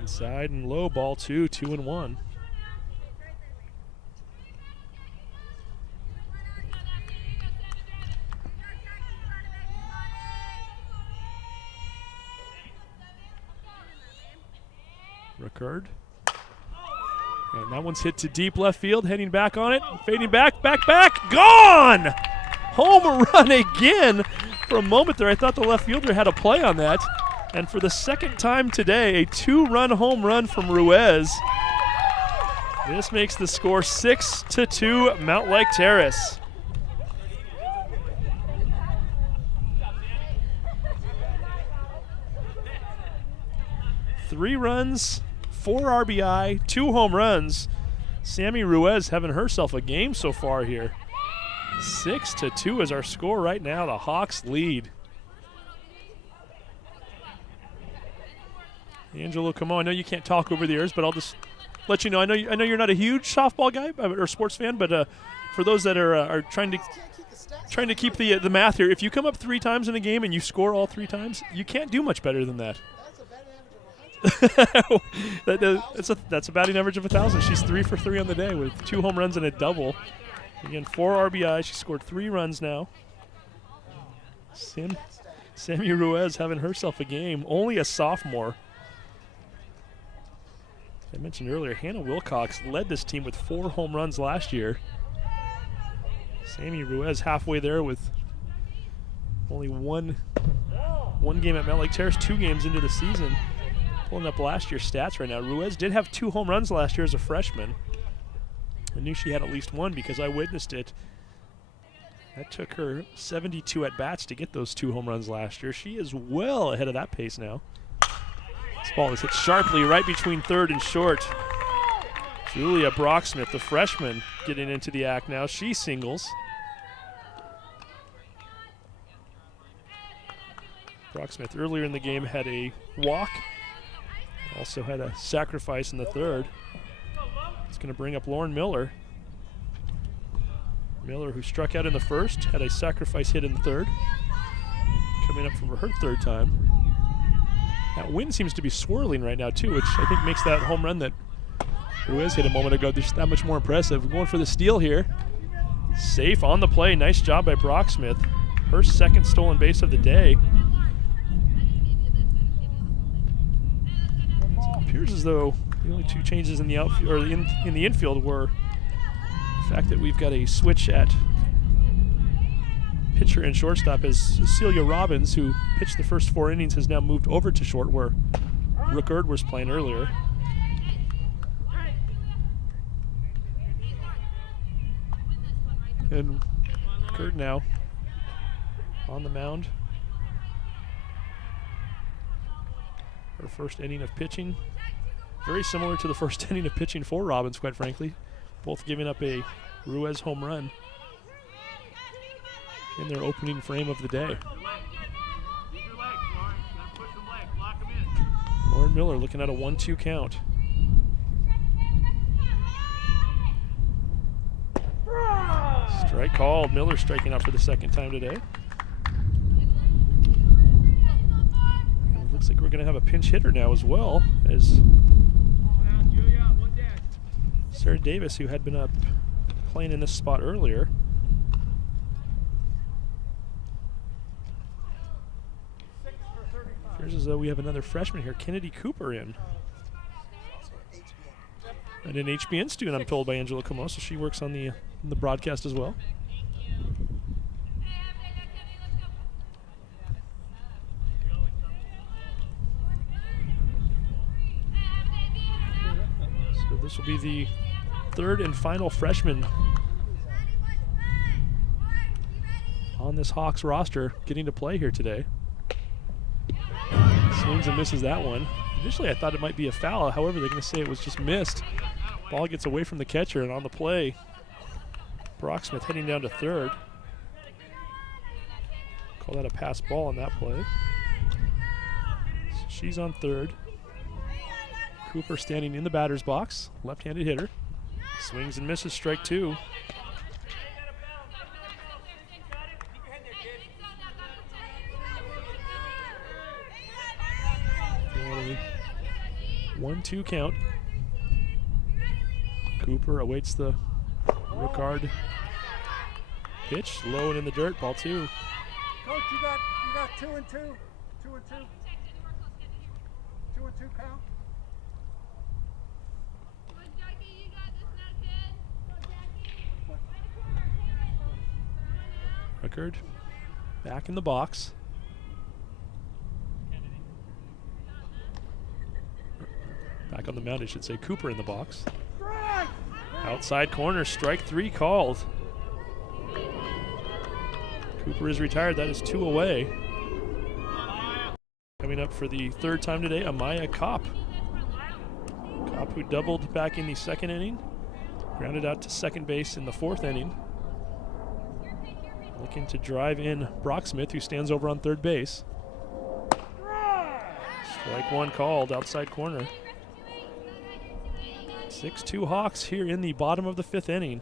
Inside and low, ball 2, 2-1. Ricard. And that one's hit to deep left field, heading back on it, fading back, gone! Home run again. For a moment there, I thought the left fielder had a play on that. And for the second time today, a 2-run home run from Ruiz. This makes the score 6-2 Mountlake Terrace. Three runs, 4 RBI, 2 home runs. Sammy Ruiz having herself a game so far here. 6-2 is our score right now. The Hawks lead. Angelo, come on. I know you can't talk over the ears, but I'll just let you know. I know you're not a huge softball guy or sports fan, but for those that are trying to keep the math here, if you come up 3 times in a game and you score all 3 times, you can't do much better than that. That's a batting average of 1,000. She's 3 for 3 on the day with 2 home runs and a double. Again, 4 RBI. She scored 3 runs now. Sammy Ruiz having herself a game. Only a sophomore. I mentioned earlier, Hannah Wilcox led this team with 4 home runs last year. Sammy Ruiz halfway there with only one game at Mountlake Terrace, 2 games into the season. Pulling up last year's stats right now. Ruiz did have 2 home runs last year as a freshman. I knew she had at least one because I witnessed it. That took her 72 at-bats to get those 2 home runs last year. She is well ahead of that pace now. This ball is hit sharply right between third and short. Julia Brocksmith, the freshman, getting into the act now. She singles. Brocksmith earlier in the game had a walk. Also had a sacrifice in the third. It's going to bring up Lauren Miller. Miller, who struck out in the first, had a sacrifice hit in the third. Coming up for her 3rd time. That wind seems to be swirling right now, too, which I think makes that home run that Ruiz hit a moment ago just that much more impressive. Going for the steal here. Safe on the play. Nice job by Brocksmith. Her 2nd stolen base of the day. It appears as though the only 2 changes in the outfield or in the infield were the fact that we've got a switch at pitcher and shortstop, as Cecilia Robbins, who pitched the first 4 innings, has now moved over to short where Ricard was playing earlier. And Ricard now on the mound. Her first inning of pitching. Very similar to the first inning of pitching for Robbins, quite frankly. Both giving up a Ruiz home run in their opening frame of the day. Lauren Miller looking at a 1-2 count. Strike called. Miller striking out for the second time today. It looks like we're going to have a pinch hitter now as well, as Sarah Davis, who had been up playing in this spot earlier. Appears as though we have another freshman here, Kennedy Cooper, in. And an HBN student, I'm told by Angela Camosa. She works on the broadcast as well. So this will be the third and final freshman on this Hawks roster getting to play here today. Swings and misses that one. Initially I thought it might be a foul, however they're going to say it was just missed. Ball gets away from the catcher, and on the play, Brocksmith heading down to third. Call that a pass ball on that play. So she's on third. Cooper standing in the batter's box, left-handed hitter. Swings and misses, strike two. And a 1-2 count. Cooper awaits the Ricard pitch, low and in the dirt, ball two. Coach, you got 2 and 2. 2 and 2. 2 and 2 count. Ricard back in the box. Back on the mound, I should say. Cooper in the box. Outside corner, strike three called. Cooper is retired. That is 2 away. Coming up for the third time today, Amaya Kopp. Kopp, who doubled back in the second inning, grounded out to second base in the fourth inning. Looking to drive in Brocksmith, who stands over on third base. Strike one called, outside corner. 6-2 Hawks here in the bottom of the fifth inning.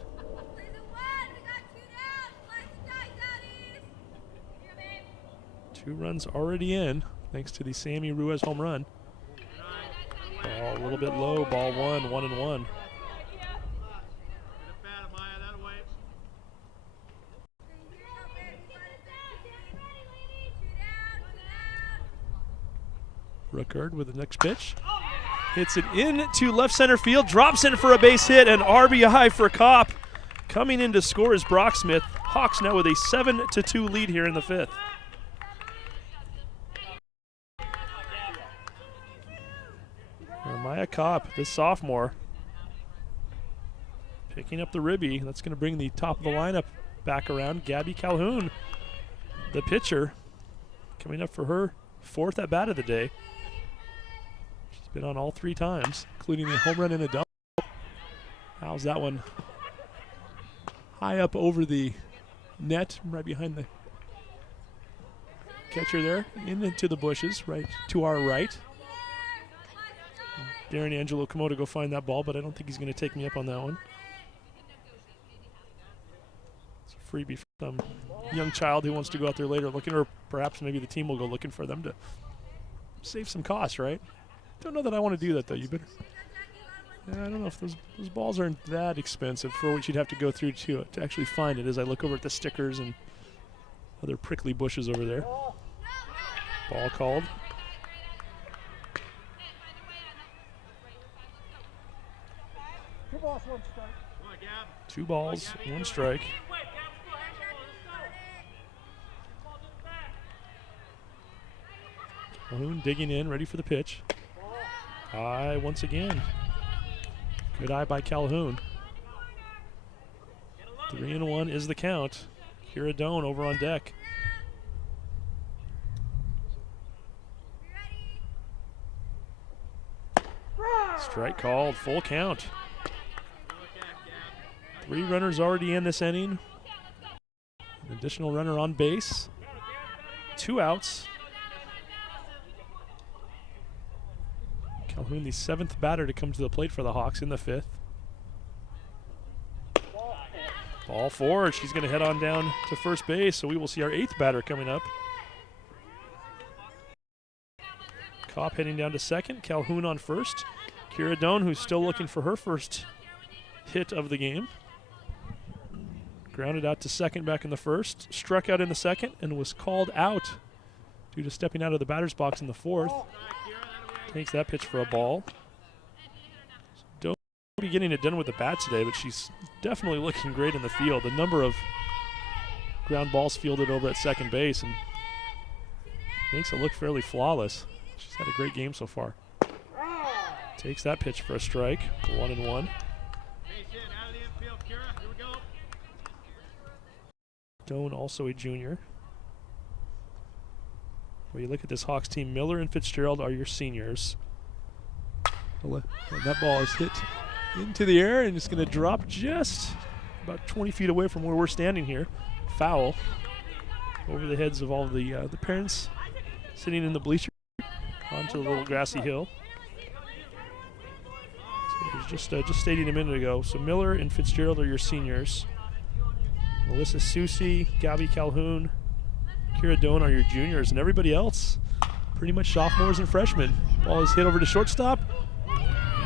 2 runs already in, thanks to the Sammy Ruiz home run. Ball a little bit low, ball 1-1-1. Ricard with the next pitch. Hits it into left center field, drops in for a base hit, and RBI for Kopp. Coming in to score is Brocksmith. Hawks now with a 7-2 lead here in the fifth. Maya Kopp, this sophomore, picking up the ribby. That's going to bring the top of the lineup back around. Gabby Calhoun, the pitcher, coming up for her 4th at bat of the day. Been on all 3 times, including a home run and a double. How's that one? High up over the net, right behind the catcher there, into the bushes, right to our right. Darren Angelo Komodo go find that ball, but I don't think he's going to take me up on that one. It's a freebie for some young child who wants to go out there later looking, or perhaps maybe the team will go looking for them to save some costs, right? Don't know that I want to do that, though. You better. Yeah, I don't know if those balls aren't that expensive for what you'd have to go through to actually find it, as I look over at the stickers and other prickly bushes over there. Ball called. Two balls, one strike. Calhoun digging in, ready for the pitch. High once again. Good eye by Calhoun. 3-1 is the count. Kira Doan over on deck. Strike called, full count. 3 runners already in this inning. An additional runner on base. 2 outs. Calhoun, the 7th batter to come to the plate for the Hawks in the 5th. Ball forward. She's going to head on down to first base, so we will see our 8th batter coming up. Kopp heading down to second. Calhoun on first. Kira Doan, who's still looking for her first hit of the game. Grounded out to second back in the first. Struck out in the second and was called out due to stepping out of the batter's box in the 4th. Takes that pitch for a ball. Doan will be getting it done with the bat today, but she's definitely looking great in the field. The number of ground balls fielded over at second base and makes it look fairly flawless. She's had a great game so far. Takes that pitch for a strike. 1-1. Doan also a junior. When you look at this Hawks team, Miller and Fitzgerald are your seniors. And that ball is hit into the air and it's going to drop just about 20 feet away from where we're standing here. Foul over the heads of all the parents sitting in the bleachers onto the little grassy hill. So it was just stating a minute ago. So Miller and Fitzgerald are your seniors. Melissa Susi, Gabby Calhoun, Kira Doan are your juniors, and everybody else pretty much sophomores and freshmen. Ball is hit over to shortstop,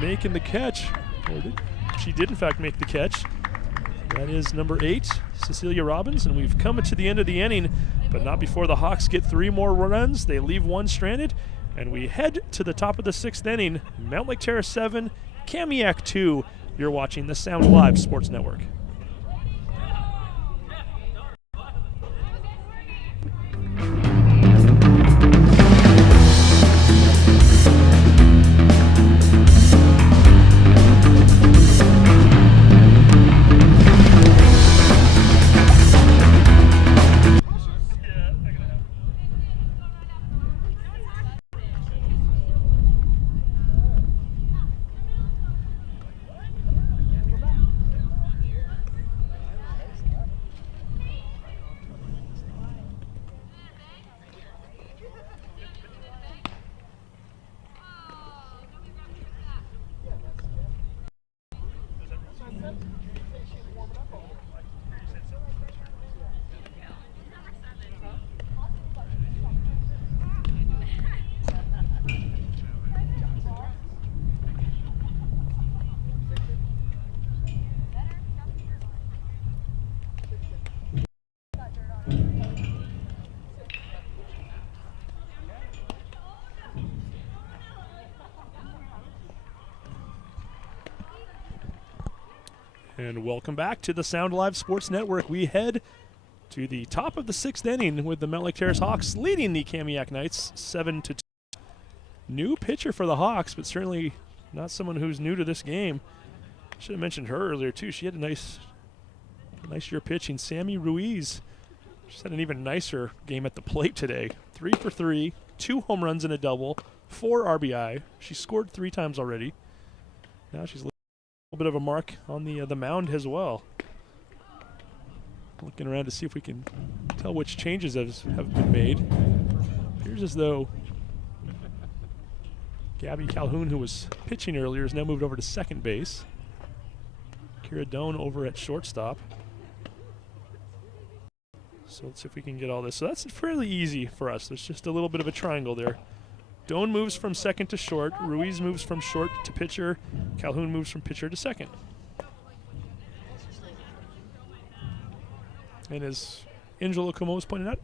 making the catch. She did in fact make the catch. That is number 8, Cecilia Robbins, and we've come to the end of the inning, but not before the Hawks get 3 more runs. They leave 1 stranded, and we head to the top of the 6th inning. Mountlake Terrace 7, Kamiak 2. You're watching the Sound Live Sports Network. And welcome back to the Sound Live Sports Network. We head to the top of the 6th inning with the Mountlake Terrace Hawks leading the Kamiak Knights 7-2. New pitcher for the Hawks, but certainly not someone who's new to this game. Should have mentioned her earlier too. She had a nice year pitching. Sammy Ruiz. She's had an even nicer game at the plate today. 3 for 3, 2 home runs and a double, 4 RBI. She scored 3 times already. Now she's a bit of a mark on the mound as well. Looking around to see if we can tell which changes have been made. Appears as though Gabby Calhoun, who was pitching earlier, has now moved over to second base. Kira Doan over at shortstop. So let's see if we can get all this. So that's fairly easy for us. There's just a little bit of a triangle there. Doan moves from second to short. Ruiz moves from short to pitcher. Calhoun moves from pitcher to second. And as Angelo Como was pointing out,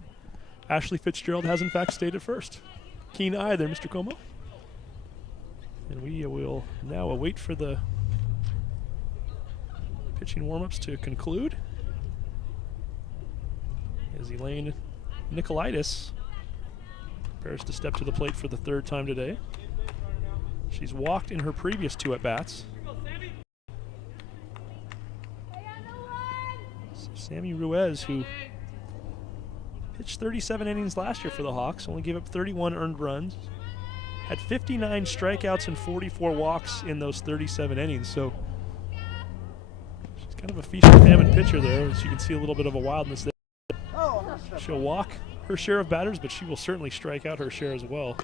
Ashley Fitzgerald has in fact stayed at first. Keen eye there, Mr. Como. And we will now await for the pitching warm-ups to conclude. As Elaine Nicolaitis prepares to step to the plate for the 3rd time today. She's walked in her previous 2 at-bats. So Sammy Ruiz, who pitched 37 innings last year for the Hawks, only gave up 31 earned runs, had 59 strikeouts and 44 walks in those 37 innings. So she's kind of a feast or famine pitcher there. As you can see, a little bit of a wildness there. She'll walk her share of batters, but she will certainly strike out her share as well.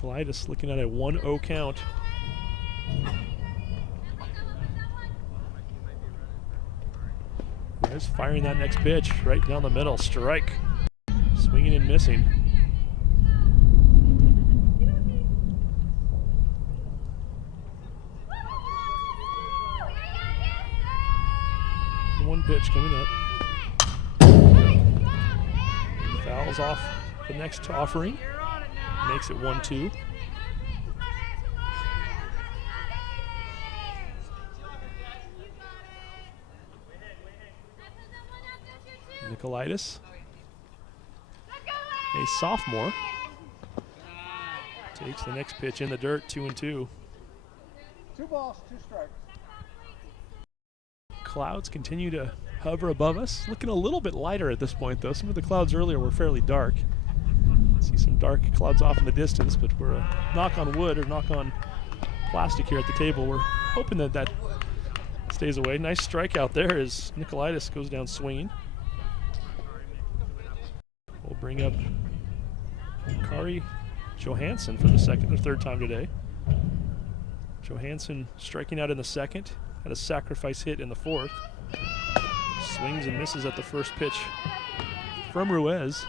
Nicolaitis looking at a 1-0 count. Ruiz firing that next pitch right down the middle. Strike. Swinging and missing. One pitch coming up. Fouls off the next offering. Makes it 1-2. Nicolaitis, a sophomore, takes the next pitch in the dirt, 2-2. 2 balls, 2 strikes. Clouds continue to hover above us. Looking a little bit lighter at this point, though. Some of the clouds earlier were fairly dark. See some dark clouds off in the distance, but we're a knock on wood or knock on plastic here at the table. We're hoping that that stays away. Nice strikeout there as Nicolaitis goes down swinging. We'll bring up Kari Johansson for the second or third time today. Johansson striking out in the second, had a sacrifice hit in the fourth. Swings and misses at the first pitch from Ruiz.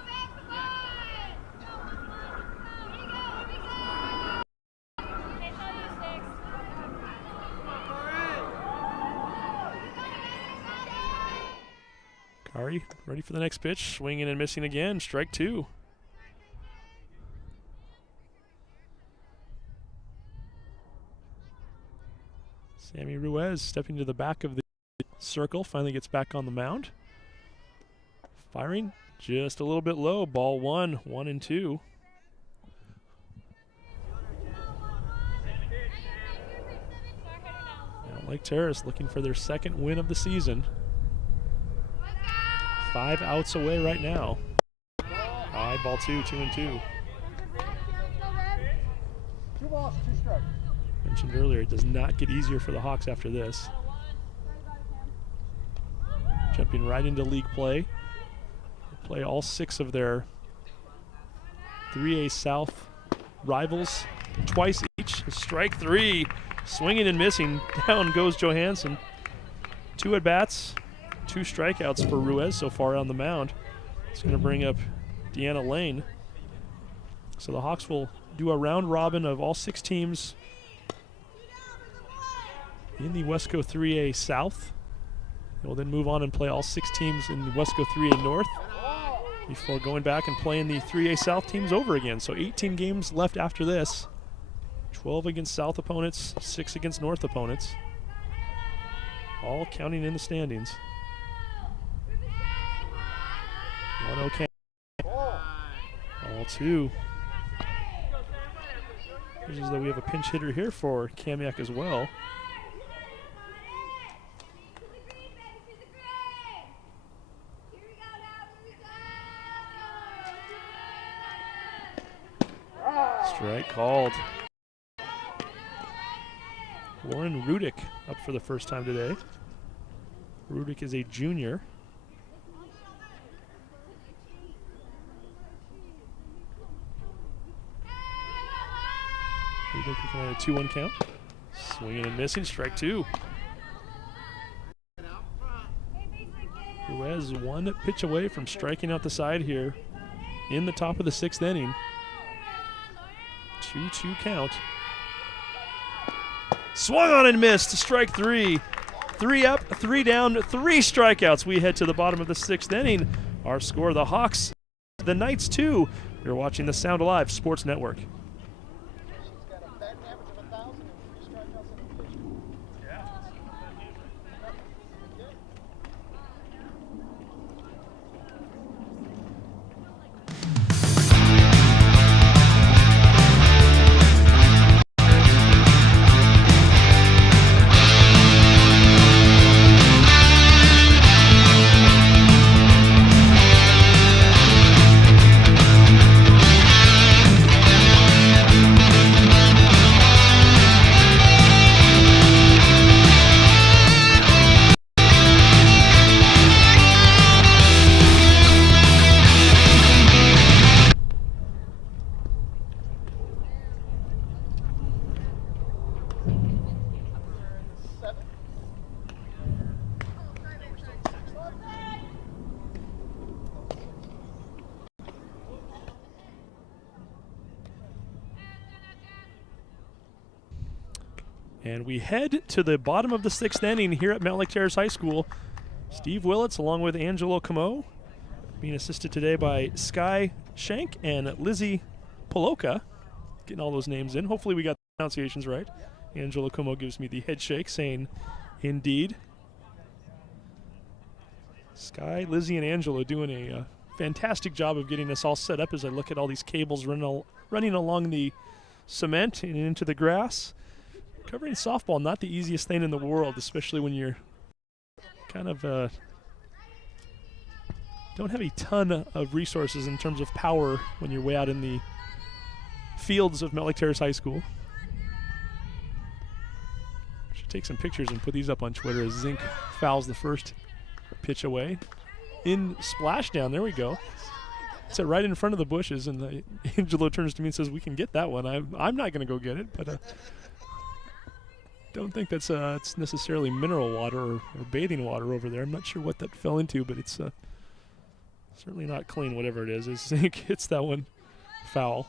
Kari ready for the next pitch, swinging and missing again, strike 2. Sammy Ruiz stepping to the back of the circle, finally gets back on the mound. Firing just a little bit low, ball 1, 1-2. Mountlake Terrace looking for their second win of the season. 5 outs away right now. High, ball 2, 2-2. 2 balls, 2 strikes. Mentioned earlier, it does not get easier for the Hawks after this. Jumping right into league play. They play all 6 of their 3A South rivals twice each. Strike 3, swinging and missing. Down goes Johansson. 2 at-bats. 2 strikeouts for Ruiz so far on the mound. It's going to bring up Deanna Lane. So the Hawks will do a round robin of all 6 teams in the Wesco 3A South. They'll then move on and play all 6 teams in the Wesco 3A North before going back and playing the 3A South teams over again. So 18 games left after this. 12 against South opponents, 6 against North opponents. All counting in the standings. 1-0 count. All 2. Which is that we have a pinch hitter here for Kamiak as well. Strike called. Lauren Rudick up for the first time today. Rudick is a junior. Rudick looking at a 2-1 count. Swinging and missing, strike 2. Ruiz 1 pitch away from striking out the side here in the top of the 6th inning. 2-2 count. Swung on and missed, strike 3. 3 up, 3 down, 3 strikeouts. We head to the bottom of the 6th inning. Our score, the Hawks, the Knights 2. You're watching the Sound Alive Sports Network. And we head to the bottom of the 6th inning here at Mountlake Terrace High School. Steve Willits along with Angelo Camo, being assisted today by Sky Shank and Lizzie Poloka. Getting all those names in. Hopefully we got the pronunciations right. Angelo Camo gives me the head shake saying, indeed. Sky, Lizzie, and Angelo doing a fantastic job of getting us all set up as I look at all these cables running along the cement and into the grass. Covering softball, not the easiest thing in the world, especially when you're kind of don't have a ton of resources in terms of power when you're way out in the fields of Mountlake Terrace High School. Should take some pictures and put these up on Twitter as Zink fouls the first pitch away. In splashdown, there we go. It's right in front of the bushes, and Angelo turns to me and says, we can get that one. I'm not going to go get it, but don't think that's it's necessarily mineral water or bathing water over there. I'm not sure what that fell into, but it's certainly not clean, whatever it is. As Zink hits that one foul.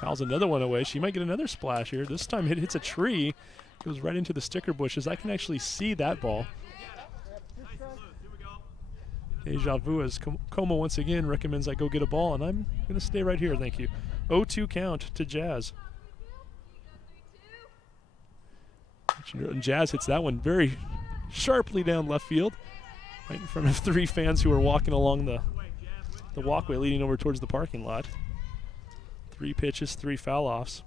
Fouls another one away. She might get another splash here. This time it hits a tree. Goes right into the sticker bushes. I can actually see that ball. Deja vu as Como once again recommends I go get a ball, and I'm going to stay right here, thank you. 0-2 count to Jazz. And Jazz hits that one very sharply down left field, right in front of 3 fans who are walking along the walkway leading over towards the parking lot. 3 pitches, 3 foul-offs.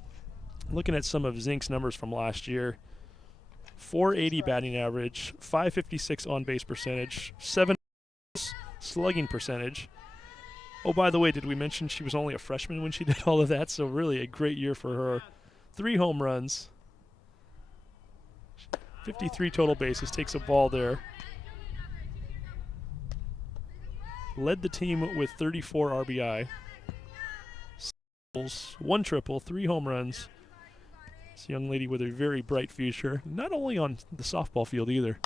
Looking at some of Zink's numbers from last year, 480 batting average, 556 on-base percentage, 7 slugging percentage. Oh, by the way, did we mention she was only a freshman when she did all of that? So really a great year for her. 3 home runs, 53 total bases, takes a ball there. Led the team with 34 RBI. 1 triple, 3 home runs. It's a young lady with a very bright future, not only on the softball field either.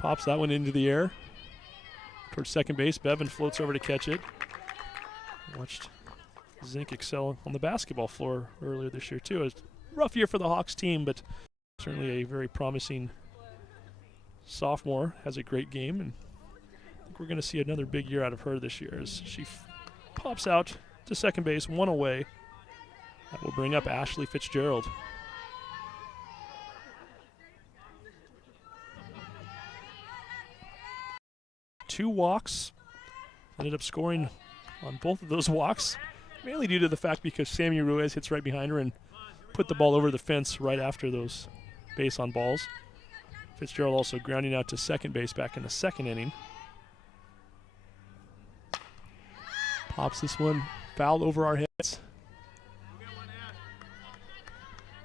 Pops that one into the air towards second base. Bevan floats over to catch it. Watched Zink excel on the basketball floor earlier this year too. A rough year for the Hawks team, but certainly a very promising sophomore. Has a great game, and I think we're going to see another big year out of her this year as she pops out to second base, 1 away. That will bring up Ashley Fitzgerald. Two walks. Ended up scoring on both of those walks, mainly due to the fact because Sammy Ruiz hits right behind her and put the ball over the fence right after those base on balls. Fitzgerald also grounding out to second base back in the 2nd inning. Pops this one foul over our heads.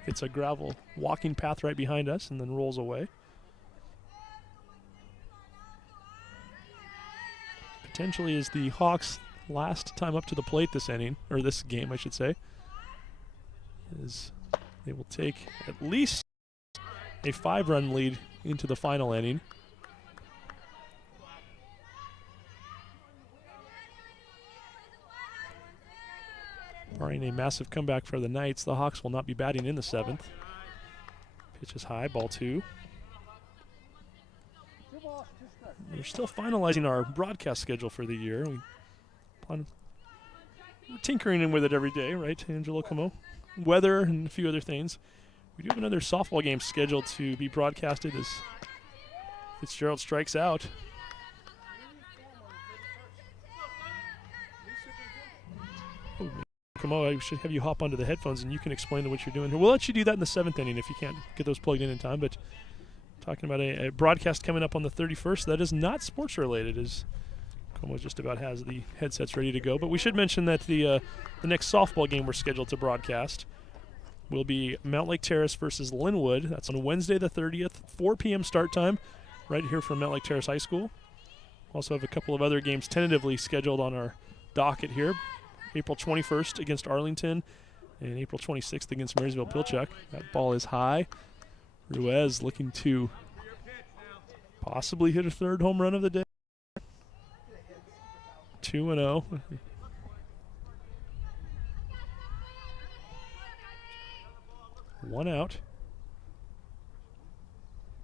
It's a gravel walking path right behind us and then rolls away. Potentially is the Hawks' last time up to the plate this inning, or this game I should say. As they will take at least a 5-run lead into the final inning. Barring a massive comeback for the Knights, the Hawks will not be batting in the 7th. Pitch is high, ball 2. We're still finalizing our broadcast schedule for the year. We're tinkering in with it every day, right, Angelo Como? Weather and a few other things. We do have another softball game scheduled to be broadcasted as Fitzgerald strikes out. Oh, Como, I should have you hop onto the headphones and you can explain what you're doing here. We'll let you do that in the 7th inning if you can't get those plugged in time, but talking about a broadcast coming up on the 31st that is not sports related, as Como just about has the headsets ready to go. But we should mention that the next softball game we're scheduled to broadcast will be Mountlake Terrace versus Linwood. That's on Wednesday the 30th, 4 p.m. start time, right here from Mountlake Terrace High School. Also have a couple of other games tentatively scheduled on our docket here. April 21st against Arlington and April 26th against Marysville Pilchuck. That ball is high. Ruiz looking to possibly hit a 3rd home run of the day. 2-0. 1 out.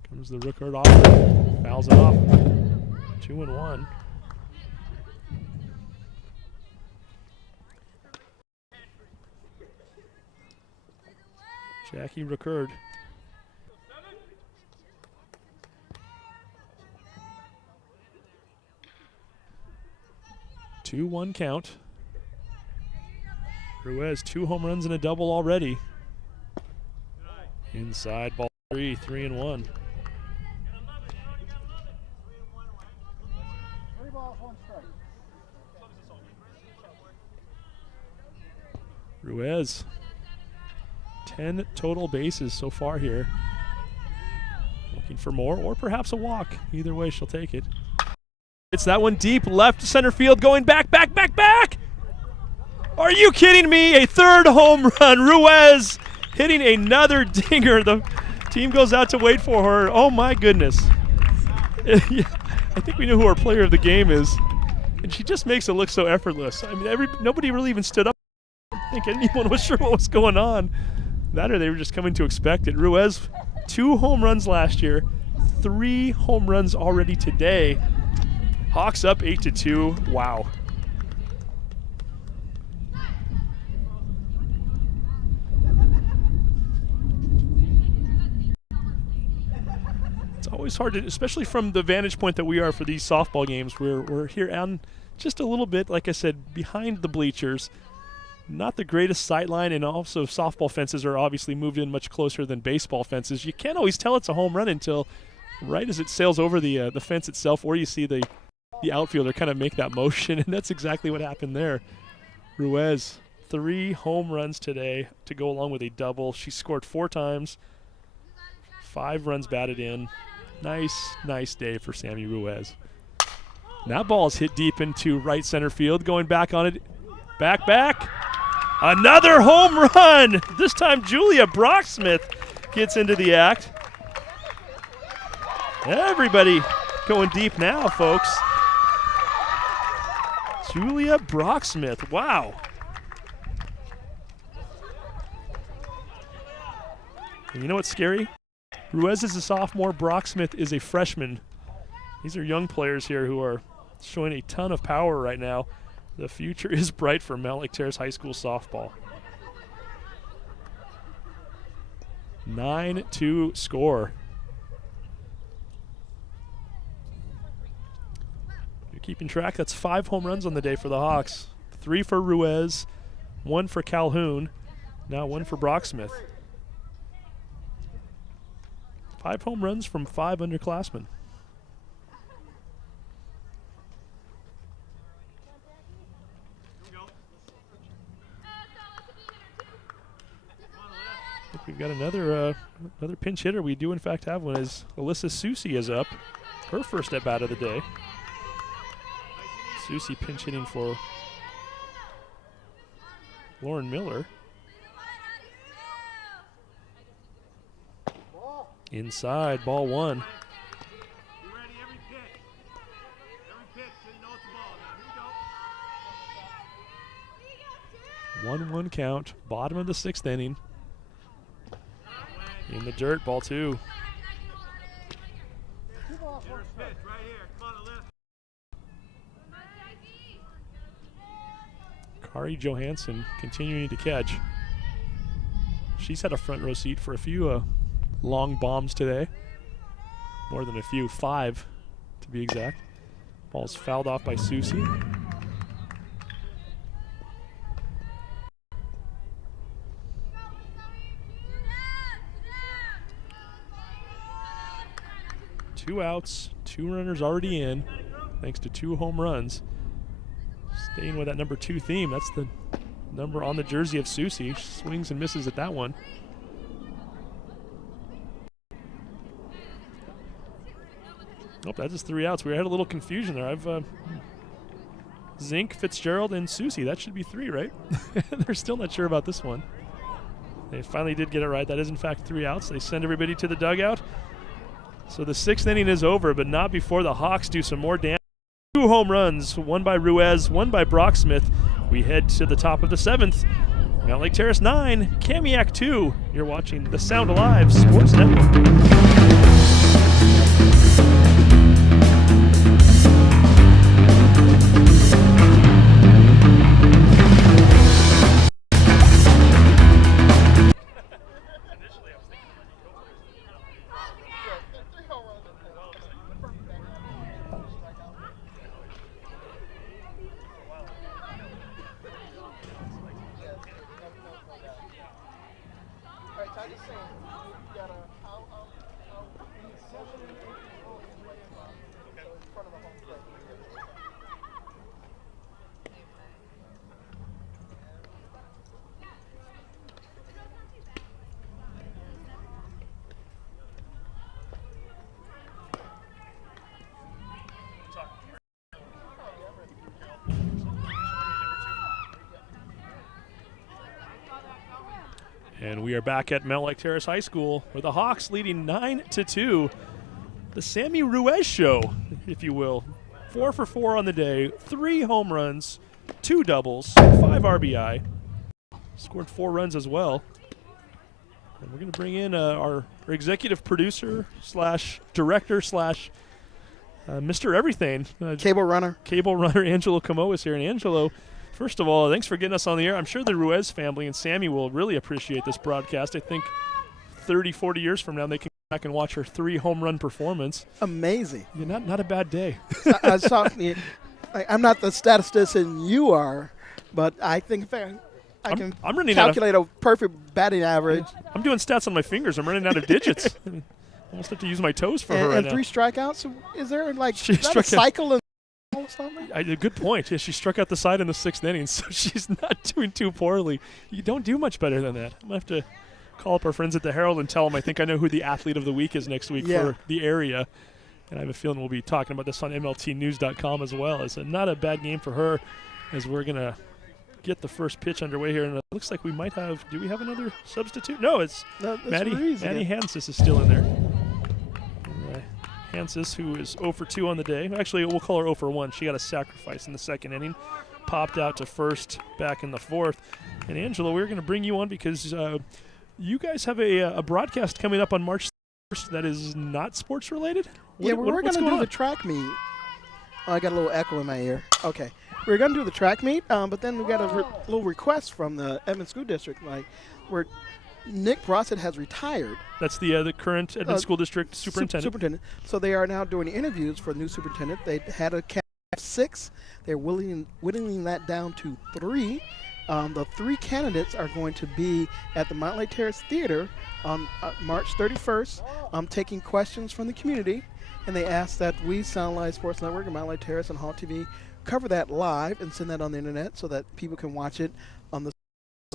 Comes the Rookard off. Fouls it off. 2-1. Jackie Rookard. Two 1 count. Ruiz, 2 home runs and a double already. Inside, ball 3, 3-1. Ruiz, 10 total bases so far here. Looking for more or perhaps a walk. Either way, she'll take it. It's that one deep left center field, going back. Are you kidding me? A 3rd home run. Ruiz hitting another dinger. The team goes out to wait for her. Oh my goodness. I think we know who our player of the game is. And she just makes it look so effortless. I mean, nobody really even stood up. I don't think anyone was sure what was going on. That or they were just coming to expect it. Ruiz, 2 home runs last year, 3 home runs already today. Hawks up 8-2. Wow. It's always hard to, especially from the vantage point that we are for these softball games. We're here on just a little bit, like I said, behind the bleachers. Not the greatest sight line, and also softball fences are obviously moved in much closer than baseball fences. You can't always tell it's a home run until right as it sails over the fence itself, or you see the outfielder kind of make that motion, and that's exactly what happened there. Ruiz, 3 home runs today to go along with a double. She scored 4 times, 5 runs batted in. Nice day for Sammy Ruiz. That ball is hit deep into right center field, going back on it. Back. Another home run. This time Julia Brocksmith gets into the act. Everybody going deep now, folks. Julia Brocksmith, wow. And you know what's scary? Ruiz is a sophomore, Brocksmith is a freshman. These are young players here who are showing a ton of power right now. The future is bright for Mountlake Terrace High School softball. 9-2 score. You're keeping track. That's 5 home runs on the day for the Hawks. 3 for Ruiz, 1 for Calhoun, now 1 for Brocksmith. 5 home runs from 5 underclassmen. I think we've got another pinch hitter. We do in fact have one, as Alyssa Susie is up. Her first at bat of the day. Susie pinch hitting for Lauren Miller. Inside, ball 1. Be ready every pitch. Every pitch, so you know it's a ball. Now, here we go. 1-1 count, bottom of the 6th inning. In the dirt, ball 2. Here's pitch right here. Come on, Alyssa. Kari Johansson continuing to catch. She's had a front row seat for a few long bombs today. More than a few, 5 to be exact. Ball's fouled off by Susie. Two outs, 2 runners already in, thanks to 2 home runs. Staying with that number 2 theme, that's the number on the jersey of Susie. She swings and misses at that one. Oh, that is 3 outs. We had a little confusion there. I've Zink, Fitzgerald, and Susie. That should be 3, right? They're still not sure about this one. They finally did get it right. That is in fact 3 outs. They send everybody to the dugout. So the 6th inning is over, but not before the Hawks do some more damage. 2 home runs, 1 by Ruiz, 1 by Brocksmith. We head to the top of the 7th. Mountlake Terrace 9, Kamiak 2. You're watching the Sound Alive Sports Network. And we are back at Mountlake Terrace High School with the Hawks leading 9-2. The Sammy Ruiz show, if you will. 4 for 4 on the day, 3 home runs, 2 doubles, 5 RBI. Scored 4 runs as well. And we're going to bring in our executive producer slash director slash Mr. Everything. Cable runner. Cable runner Angelo Camo is here. And Angelo, first of all, thanks for getting us on the air. I'm sure the Ruiz family and Sammy will really appreciate this broadcast. I think 30, 40 years from now, they can come back and watch her 3 home run performance. Amazing. Yeah, not a bad day. I saw. I'm not the statistician you are, but I think I can I'm running calculate a perfect batting average. I'm doing stats on my fingers. I'm running out of digits. I almost have to use my toes for her right and now. 3 strikeouts. Is there like She is that a struck out- cycle in or something? Good point. Yeah, she struck out the side in the 6th inning, so she's not doing too poorly. You don't do much better than that. I'm going to have to call up our friends at the Herald and tell them I think I know who the athlete of the week is next week for the area. And I have a feeling we'll be talking about this on MLTnews.com as well. It's not a bad game for her as we're going to get the first pitch underway here. And it looks like we might have – do we have another substitute? No, it's Maddie Hansis is still in there. Hansis, who is 0 for 2 on the day. Actually, we'll call her 0 for 1. She got a sacrifice in the 2nd inning. Popped out to first back in the 4th. And Angela, we're going to bring you on because you guys have a broadcast coming up on March 1st that is not sports related? We're going to do the track meet. Oh, I got a little echo in my ear. Okay. We're going to do the track meet, but then we got a little request from the Edmond School District, where Nick Brossett has retired. That's the current Edmond School District superintendent. So they are now doing interviews for the new superintendent. They had a cap of 6. They're whittling that down to 3. The 3 candidates are going to be at the Mountlake Terrace Theater on March 31st, taking questions from the community. And they asked that we, Sound Live Sports Network and Mountlake Terrace and Hall TV, cover that live and send that on the internet so that people can watch it on the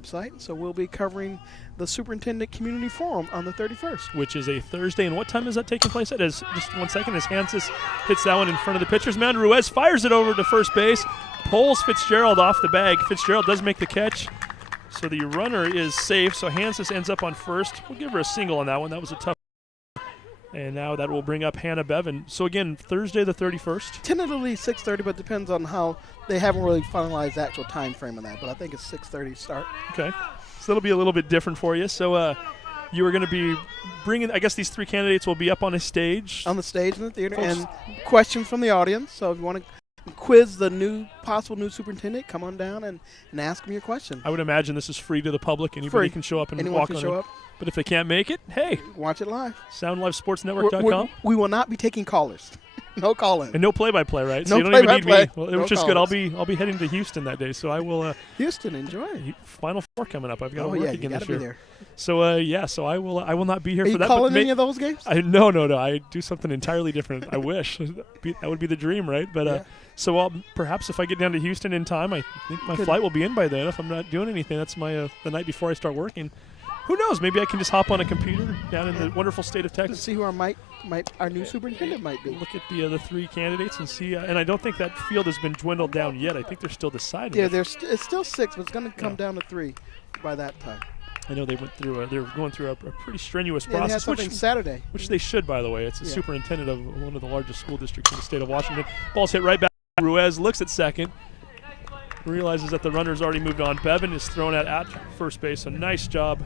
website. So we'll be covering the Superintendent Community Forum on the 31st. Which is a Thursday. And what time is that taking place at? Just 1 second as Hansis hits that one in front of the pitcher's mound. Ruiz fires it over to first base, pulls Fitzgerald off the bag. Fitzgerald does make the catch. So the runner is safe. So Hansis ends up on first. We'll give her a single on that one. That was a tough. And now that will bring up Hannah Bevan. So again, Thursday the 31st. Tentatively 6:30, but depends on how they haven't really finalized the actual time frame of that. But I think it's 6:30 start. Okay. So that'll be a little bit different for you. So you are going to be bringing, I guess these 3 candidates will be up on a stage. On the stage in the theater. Folks. And questions from the audience. So if you want to quiz the possible new superintendent, come on down and ask them your question. I would imagine this is free to the public. Anybody can show up and Anyone walk can on show it. up. But if they can't make it, hey, watch it live. SoundLiveSportsNetwork.com. We will not be taking callers. No calling. And no play-by-play, right? No so you don't even need play-by-play. me. No Which is good. callers. I'll be heading to Houston that day, so I will. Houston, enjoy. Final 4 coming up. I've got to work you again gotta this year. be there. So so I will not be here Are for you that. calling but any of those games? No. I do something entirely different. I wish that would be the dream, right? But so perhaps if I get down to Houston in time, I think my flight will be in by then. If I'm not doing anything, that's my the night before I start working. Who knows? Maybe I can just hop on a computer down in the wonderful state of To Texas. see who our new superintendent might be. Look at the 3 candidates and see. And I don't think that field has been dwindled down yet. I think they're still deciding. Yeah, it's still 6, but it's going to come down to 3 by that time. I know they went through. They're going through a pretty strenuous They had process, something Saturday. which they should, by the way. It's a superintendent of one of the largest school districts in the state of Washington. Ball's hit right back. Ruiz looks at second. realizes that the runner's already moved on. Bevan is thrown at first base. A nice job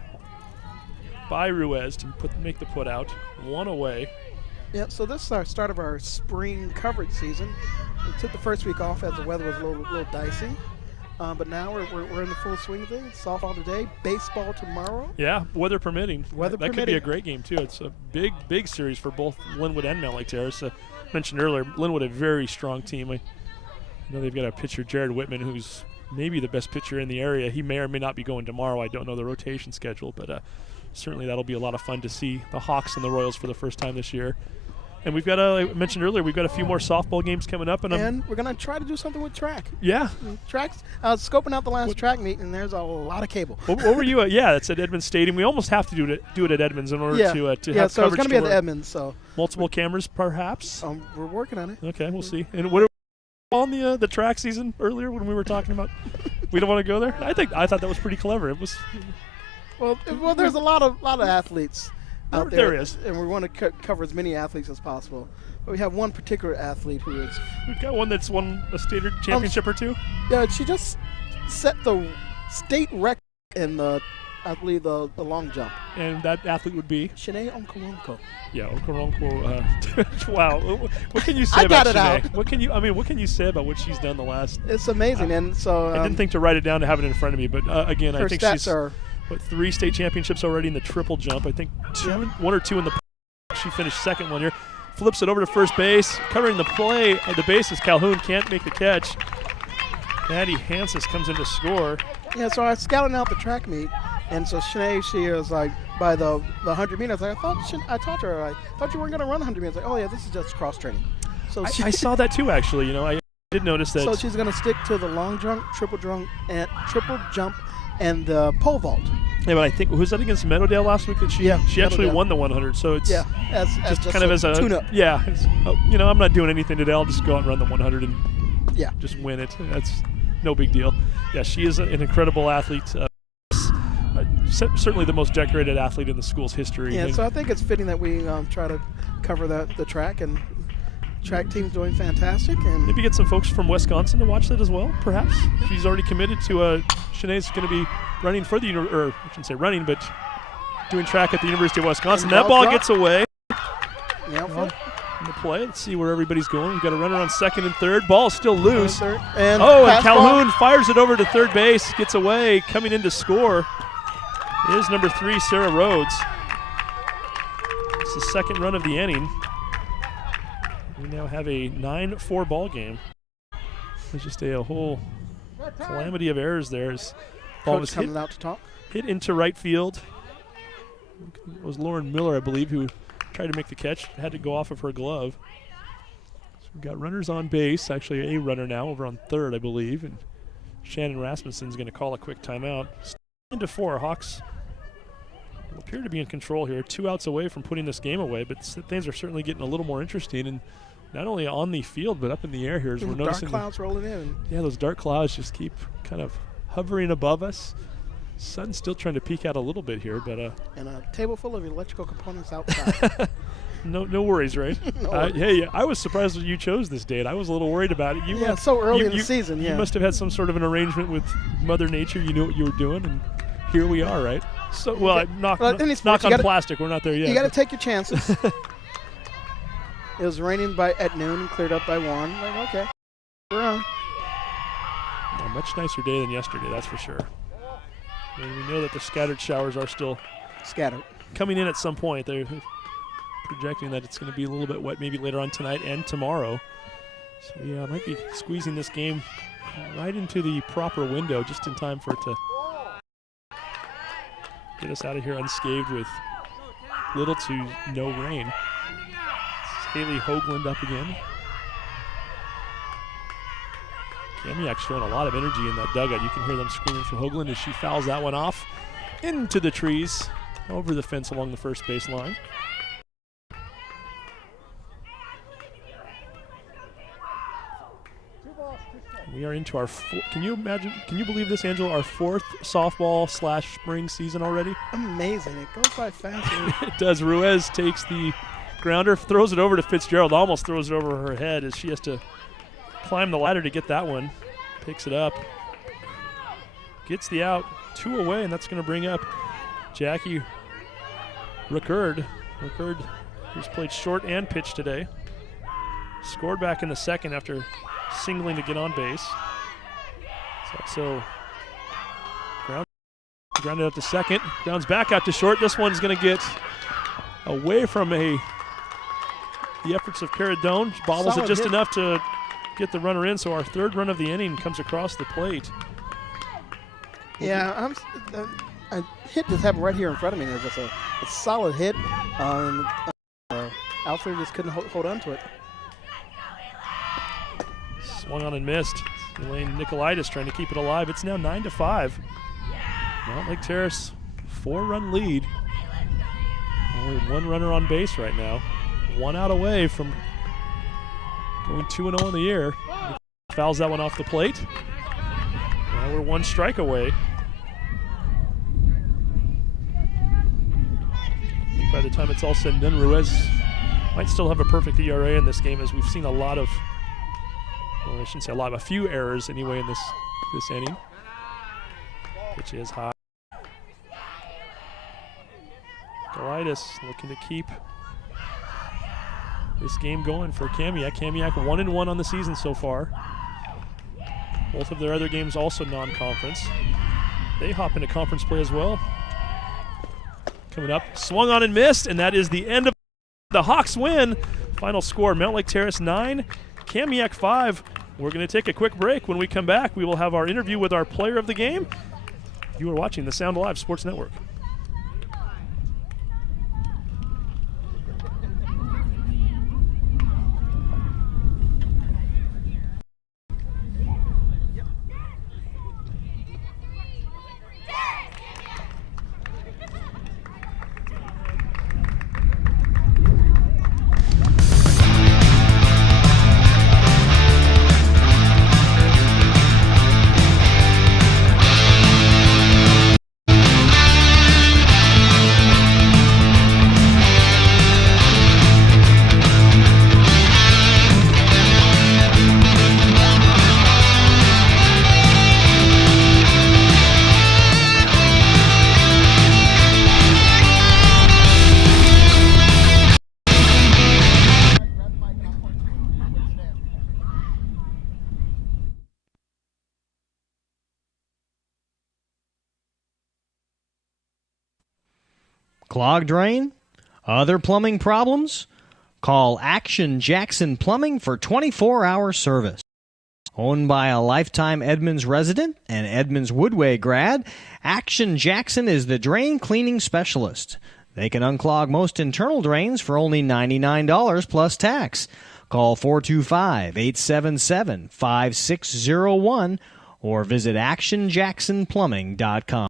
by Ruiz to make the put out. One away. Yeah, so this is our start of our spring coverage season. We took the first week off as the weather was a little dicey. But now we're in the full swing of things. Softball today, baseball tomorrow. Yeah, weather permitting. Weather that could be a great game, too. It's a big series for both Linwood and Mountlake Terrace. Mentioned earlier, Linwood a very strong team. I know they've got a pitcher, Jared Whitman, who's maybe the best pitcher in the area. He may or may not be going tomorrow. I don't know the rotation schedule, but certainly that'll be a lot of fun to see the Hawks and the Royals for the first time this year. And we've got, I mentioned earlier, we've got a few more softball games coming up. And we're going to try to do something with track. Yeah. Tracks. I was scoping out the last track meet, and there's a lot of cable. What were you at? Yeah, it's at Edmonds Stadium. We almost have to do it at Edmonds in order to have so coverage. So it's going to be at Edmonds. So multiple cameras, perhaps? We're working on it. Okay, we'll see. And what on the track season earlier when we were talking about we don't want to go there? I thought that was pretty clever. It was. Well, there's a lot of athletes out there. There is. And we want to cover as many athletes as possible. But we have one particular athlete who is. We've got one that's won a state championship or two. Yeah, she just set the state record in I believe the long jump. And that athlete would be? Shanae Onkolonko. Yeah, Onkolonko. Wow. What can you say about Shanae? What can you say about what she's done the last? It's amazing, and so I didn't think to write it down to have it in front of me, but again, I think she's are 3 state championships already in the triple jump. I think one or two in the. She finished second one here. Flips it over to first base. Covering the play of the bases, Calhoun can't make the catch. Maddie Hansis comes in to score. Yeah, so I was scouting out the track meet, and so Shanae, she was like, by the 100 meters, I talked to her, I thought you weren't going to run 100 meters. Like, oh, yeah, this is just cross training. So I saw that too, actually. I did notice that. So she's going to stick to the long jump, triple jump, and the pole vault. Yeah, but I think was that against Meadowdale last week that she actually won the 100. So it's as kind of as a tune-up. Yeah, I'm not doing anything today. I'll just go out and run the 100 and just win it. That's no big deal. Yeah, she is an incredible athlete. Certainly the most decorated athlete in the school's history. Yeah, so I think it's fitting that we try to cover the track, and track team's doing fantastic. And maybe get some folks from Wisconsin to watch that as well, perhaps. She's already committed to Shanae's going to be running for the I shouldn't say running, but doing track at the University of Wisconsin. That ball gets away. Yeah, in the play. Let's see where everybody's going. We've got a runner on second and third. Ball's still loose. And Calhoun fires it over to third base. Gets away. Coming in to score is number 3, Sarah Rhodes. It's the second run of the inning. We now have a 9-4 ball game. There's just a whole calamity of errors there. As ball was coming out to talk. Hit into right field. It was Lauren Miller, I believe, who tried to make the catch. Had to go off of her glove. So we've got runners on base. Actually, a runner now over on third, I believe. And Shannon Rasmussen's going to call a quick timeout. 9-4. Hawks will appear to be in control here. 2 outs away from putting this game away, but things are certainly getting a little more interesting. And not only on the field, but up in the air here as we're noticing. Dark clouds rolling in. Yeah, those dark clouds just keep kind of hovering above us. Sun's still trying to peek out a little bit here, but and a table full of electrical components outside. No worries, right? No worries. Hey, I was surprised that you chose this date. I was a little worried about it. So early in the season. You must have had some sort of an arrangement with Mother Nature. You knew what you were doing, and here we are, right? So, knock on plastic. We're not there yet. You got to take your chances. It was raining at noon and cleared up by 1. Like, okay, we're on. A much nicer day than yesterday, that's for sure. And we know that the scattered showers are still coming in at some point. They're projecting that it's going to be a little bit wet maybe later on tonight and tomorrow. So we might be squeezing this game right into the proper window just in time for it to get us out of here unscathed with little to no rain. This is Haley Hoagland up again. Kamiak showing a lot of energy in that dugout. You can hear them screaming for Hoagland as she fouls that one off into the trees, over the fence along the first base line. We are into our can you believe this, Angela? Our 4th softball / spring season already. Amazing. It goes by fast. It does. Ruiz takes the grounder, throws it over to Fitzgerald, almost throws it over her head as she has to climb the ladder to get that one. Picks it up. gets the out, 2 away, and that's going to bring up Jackie Rickard. Rickard, who's played short and pitch today, scored back in the second after singling to get on base. So grounded out to second, grounds back out to short. This one's going to get away from the efforts of Caradone. Bobbles it just enough to get the runner in, so our third run of the inning comes across the plate. Yeah, a hit just happened right here in front of me. It was just a solid hit, and outfielder just couldn't hold on to it. Swung on and missed. Elaine Nicolaitis trying to keep it alive. It's now 9-5. Mountlake Terrace, 4-run lead. Only 1 runner on base right now. 1 out away from going 2-0 in the year. Fouls that one off the plate. Now we're 1 strike away. I think by the time it's all said and done, Ruiz might still have a perfect ERA in this game, as we've seen a lot of, well, I shouldn't say a lot, a few errors anyway in this inning. Pitch is high. Golitis looking to keep this game going for Kamiak. Kamiak 1-1 on the season so far. Both of their other games also non-conference. They hop into conference play as well. Coming up, swung on and missed, and that is the end of the Hawks win. Final score, Mountlake Terrace 9, Kamiak 5. We're going to take a quick break. When we come back, we will have our interview with our player of the game. You are watching the Sound Alive Sports Network. Clogged drain? Other plumbing problems? Call Action Jackson Plumbing for 24-hour service. Owned by a lifetime Edmonds resident and Edmonds Woodway grad, Action Jackson is the drain cleaning specialist. They can unclog most internal drains for only $99 plus tax. Call 425-877-5601 or visit actionjacksonplumbing.com.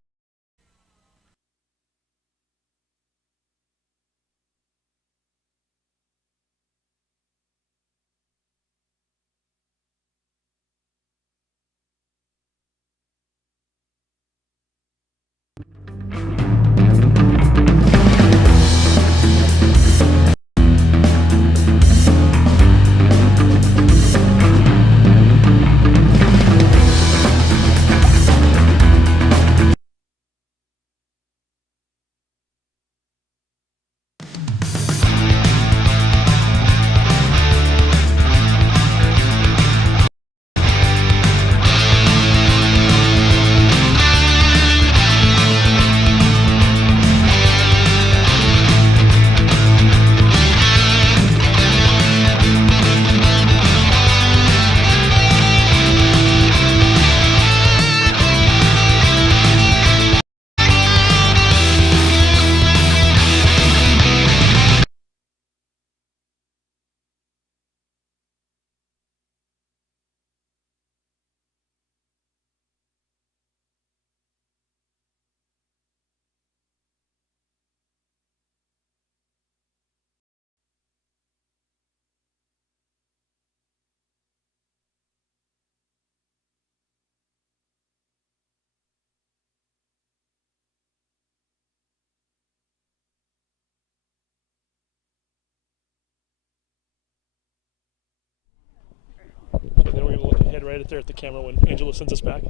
So then we're going to look ahead right there at the camera when Angela sends us back.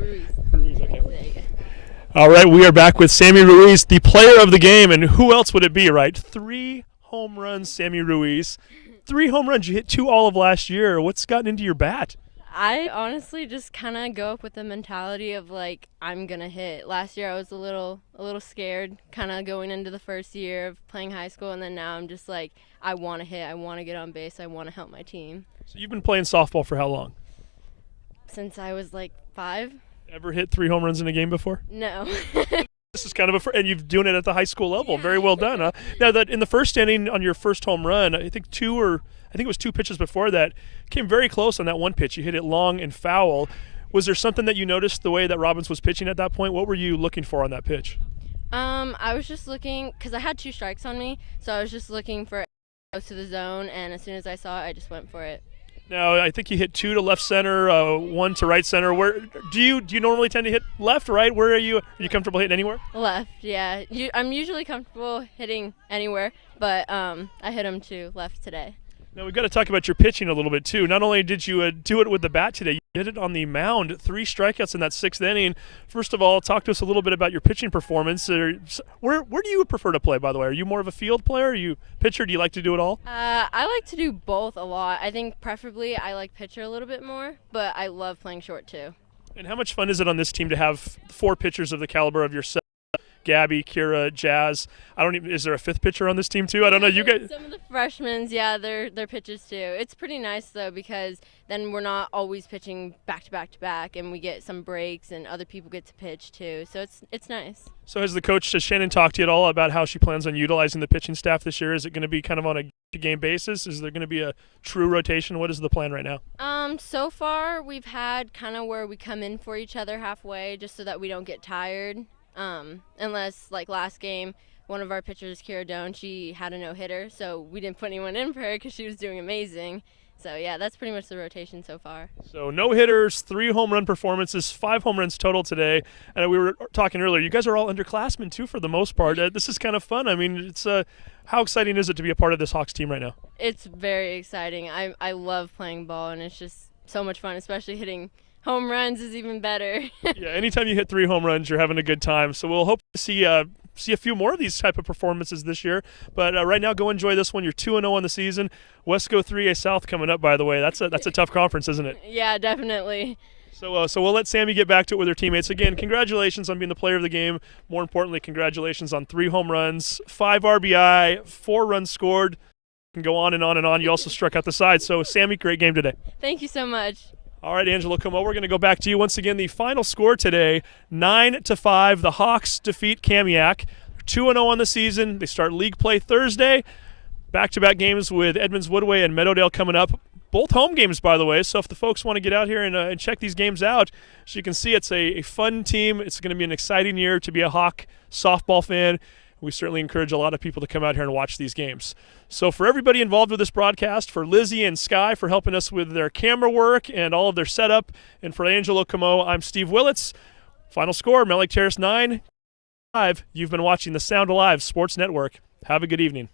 Ruiz. Ruiz, okay. There you go. All right, we are back with Sammy Ruiz, the player of the game, and who else would it be, right? 3 home runs, Sammy Ruiz. 3 home runs. You hit 2 all of last year. What's gotten into your bat? I honestly just kind of go up with the mentality of like I'm gonna hit. Last year I was a little scared, kind of going into the first year of playing high school, and then now I'm just like I want to hit. I want to get on base. I want to help my team. So you've been playing softball for how long? Since I was like 5. Ever hit 3 home runs in a game before? No. This is kind of and you've doing it at the high school level. Very well done, huh? Now that in the first inning on your first home run, I think it was 2 pitches before that, came very close on that one pitch. You hit it long and foul. Was there something that you noticed the way that Robbins was pitching at that point? What were you looking for on that pitch? I was just looking because I had 2 strikes on me, so I was just looking for close to the zone, and as soon as I saw it, I just went for it. Now, I think you hit 2 to left center, 1 to right center. Where do you normally tend to hit left, right? Where are you? Are you comfortable hitting anywhere? Left, yeah. I'm usually comfortable hitting anywhere, but I hit him to left today. Now, we've got to talk about your pitching a little bit, too. Not only did you do it with the bat today, you did it on the mound, 3 strikeouts in that 6th inning. First of all, talk to us a little bit about your pitching performance. Where do you prefer to play, by the way? Are you more of a field player? Are you pitcher? Do you like to do it all? I like to do both a lot. I think preferably I like pitcher a little bit more, but I love playing short, too. And how much fun is it on this team to have 4 pitchers of the caliber of yourself? Gabby, Kira, Jazz. Is there a 5th pitcher on this team too? I don't know. You guys. Some of the freshmen, yeah, they're pitchers too. It's pretty nice though because then we're not always pitching back to back to back, and we get some breaks, and other people get to pitch too. So it's nice. So has Shannon talked to you at all about how she plans on utilizing the pitching staff this year? Is it going to be kind of on a game basis? Is there going to be a true rotation? What is the plan right now? So far we've had kind of where we come in for each other halfway, just so that we don't get tired. Unless, like last game, one of our pitchers, Kira Doan, she had a no-hitter, so we didn't put anyone in for her because she was doing amazing. So, yeah, that's pretty much the rotation so far. So, no hitters, 3 home run performances, 5 home runs total today. And we were talking earlier, you guys are all underclassmen, too, for the most part. This is kind of fun. I mean, it's how exciting is it to be a part of this Hawks team right now? It's very exciting. I love playing ball, and it's just so much fun, especially hitting home runs is even better. Yeah, anytime you hit 3 home runs, you're having a good time. So we'll hope to see a few more of these type of performances this year. But right now, go enjoy this one. You're 2-0 on the season. Wesco 3A South coming up, by the way. That's a tough conference, isn't it? Yeah, definitely. So we'll let Sammy get back to it with her teammates. Again, congratulations on being the player of the game. More importantly, congratulations on 3 home runs, 5 RBI, 4 runs scored. You can go on and on and on. You also struck out the side. So, Sammy, great game today. Thank you so much. All right, Angelo Como, we're going to go back to you once again. The final score today, 9-5. The Hawks defeat Kamiak. 2-0 on the season. They start league play Thursday. Back-to-back games with Edmonds Woodway and Meadowdale coming up. Both home games, by the way, so if the folks want to get out here and check these games out, as you can see, it's a fun team. It's going to be an exciting year to be a Hawk softball fan. We certainly encourage a lot of people to come out here and watch these games. So for everybody involved with this broadcast, for Lizzie and Sky for helping us with their camera work and all of their setup, and for Angelo Como, I'm Steve Willits. Final score, Mountlake Terrace 9-5. You've been watching the Sound Alive Sports Network. Have a good evening.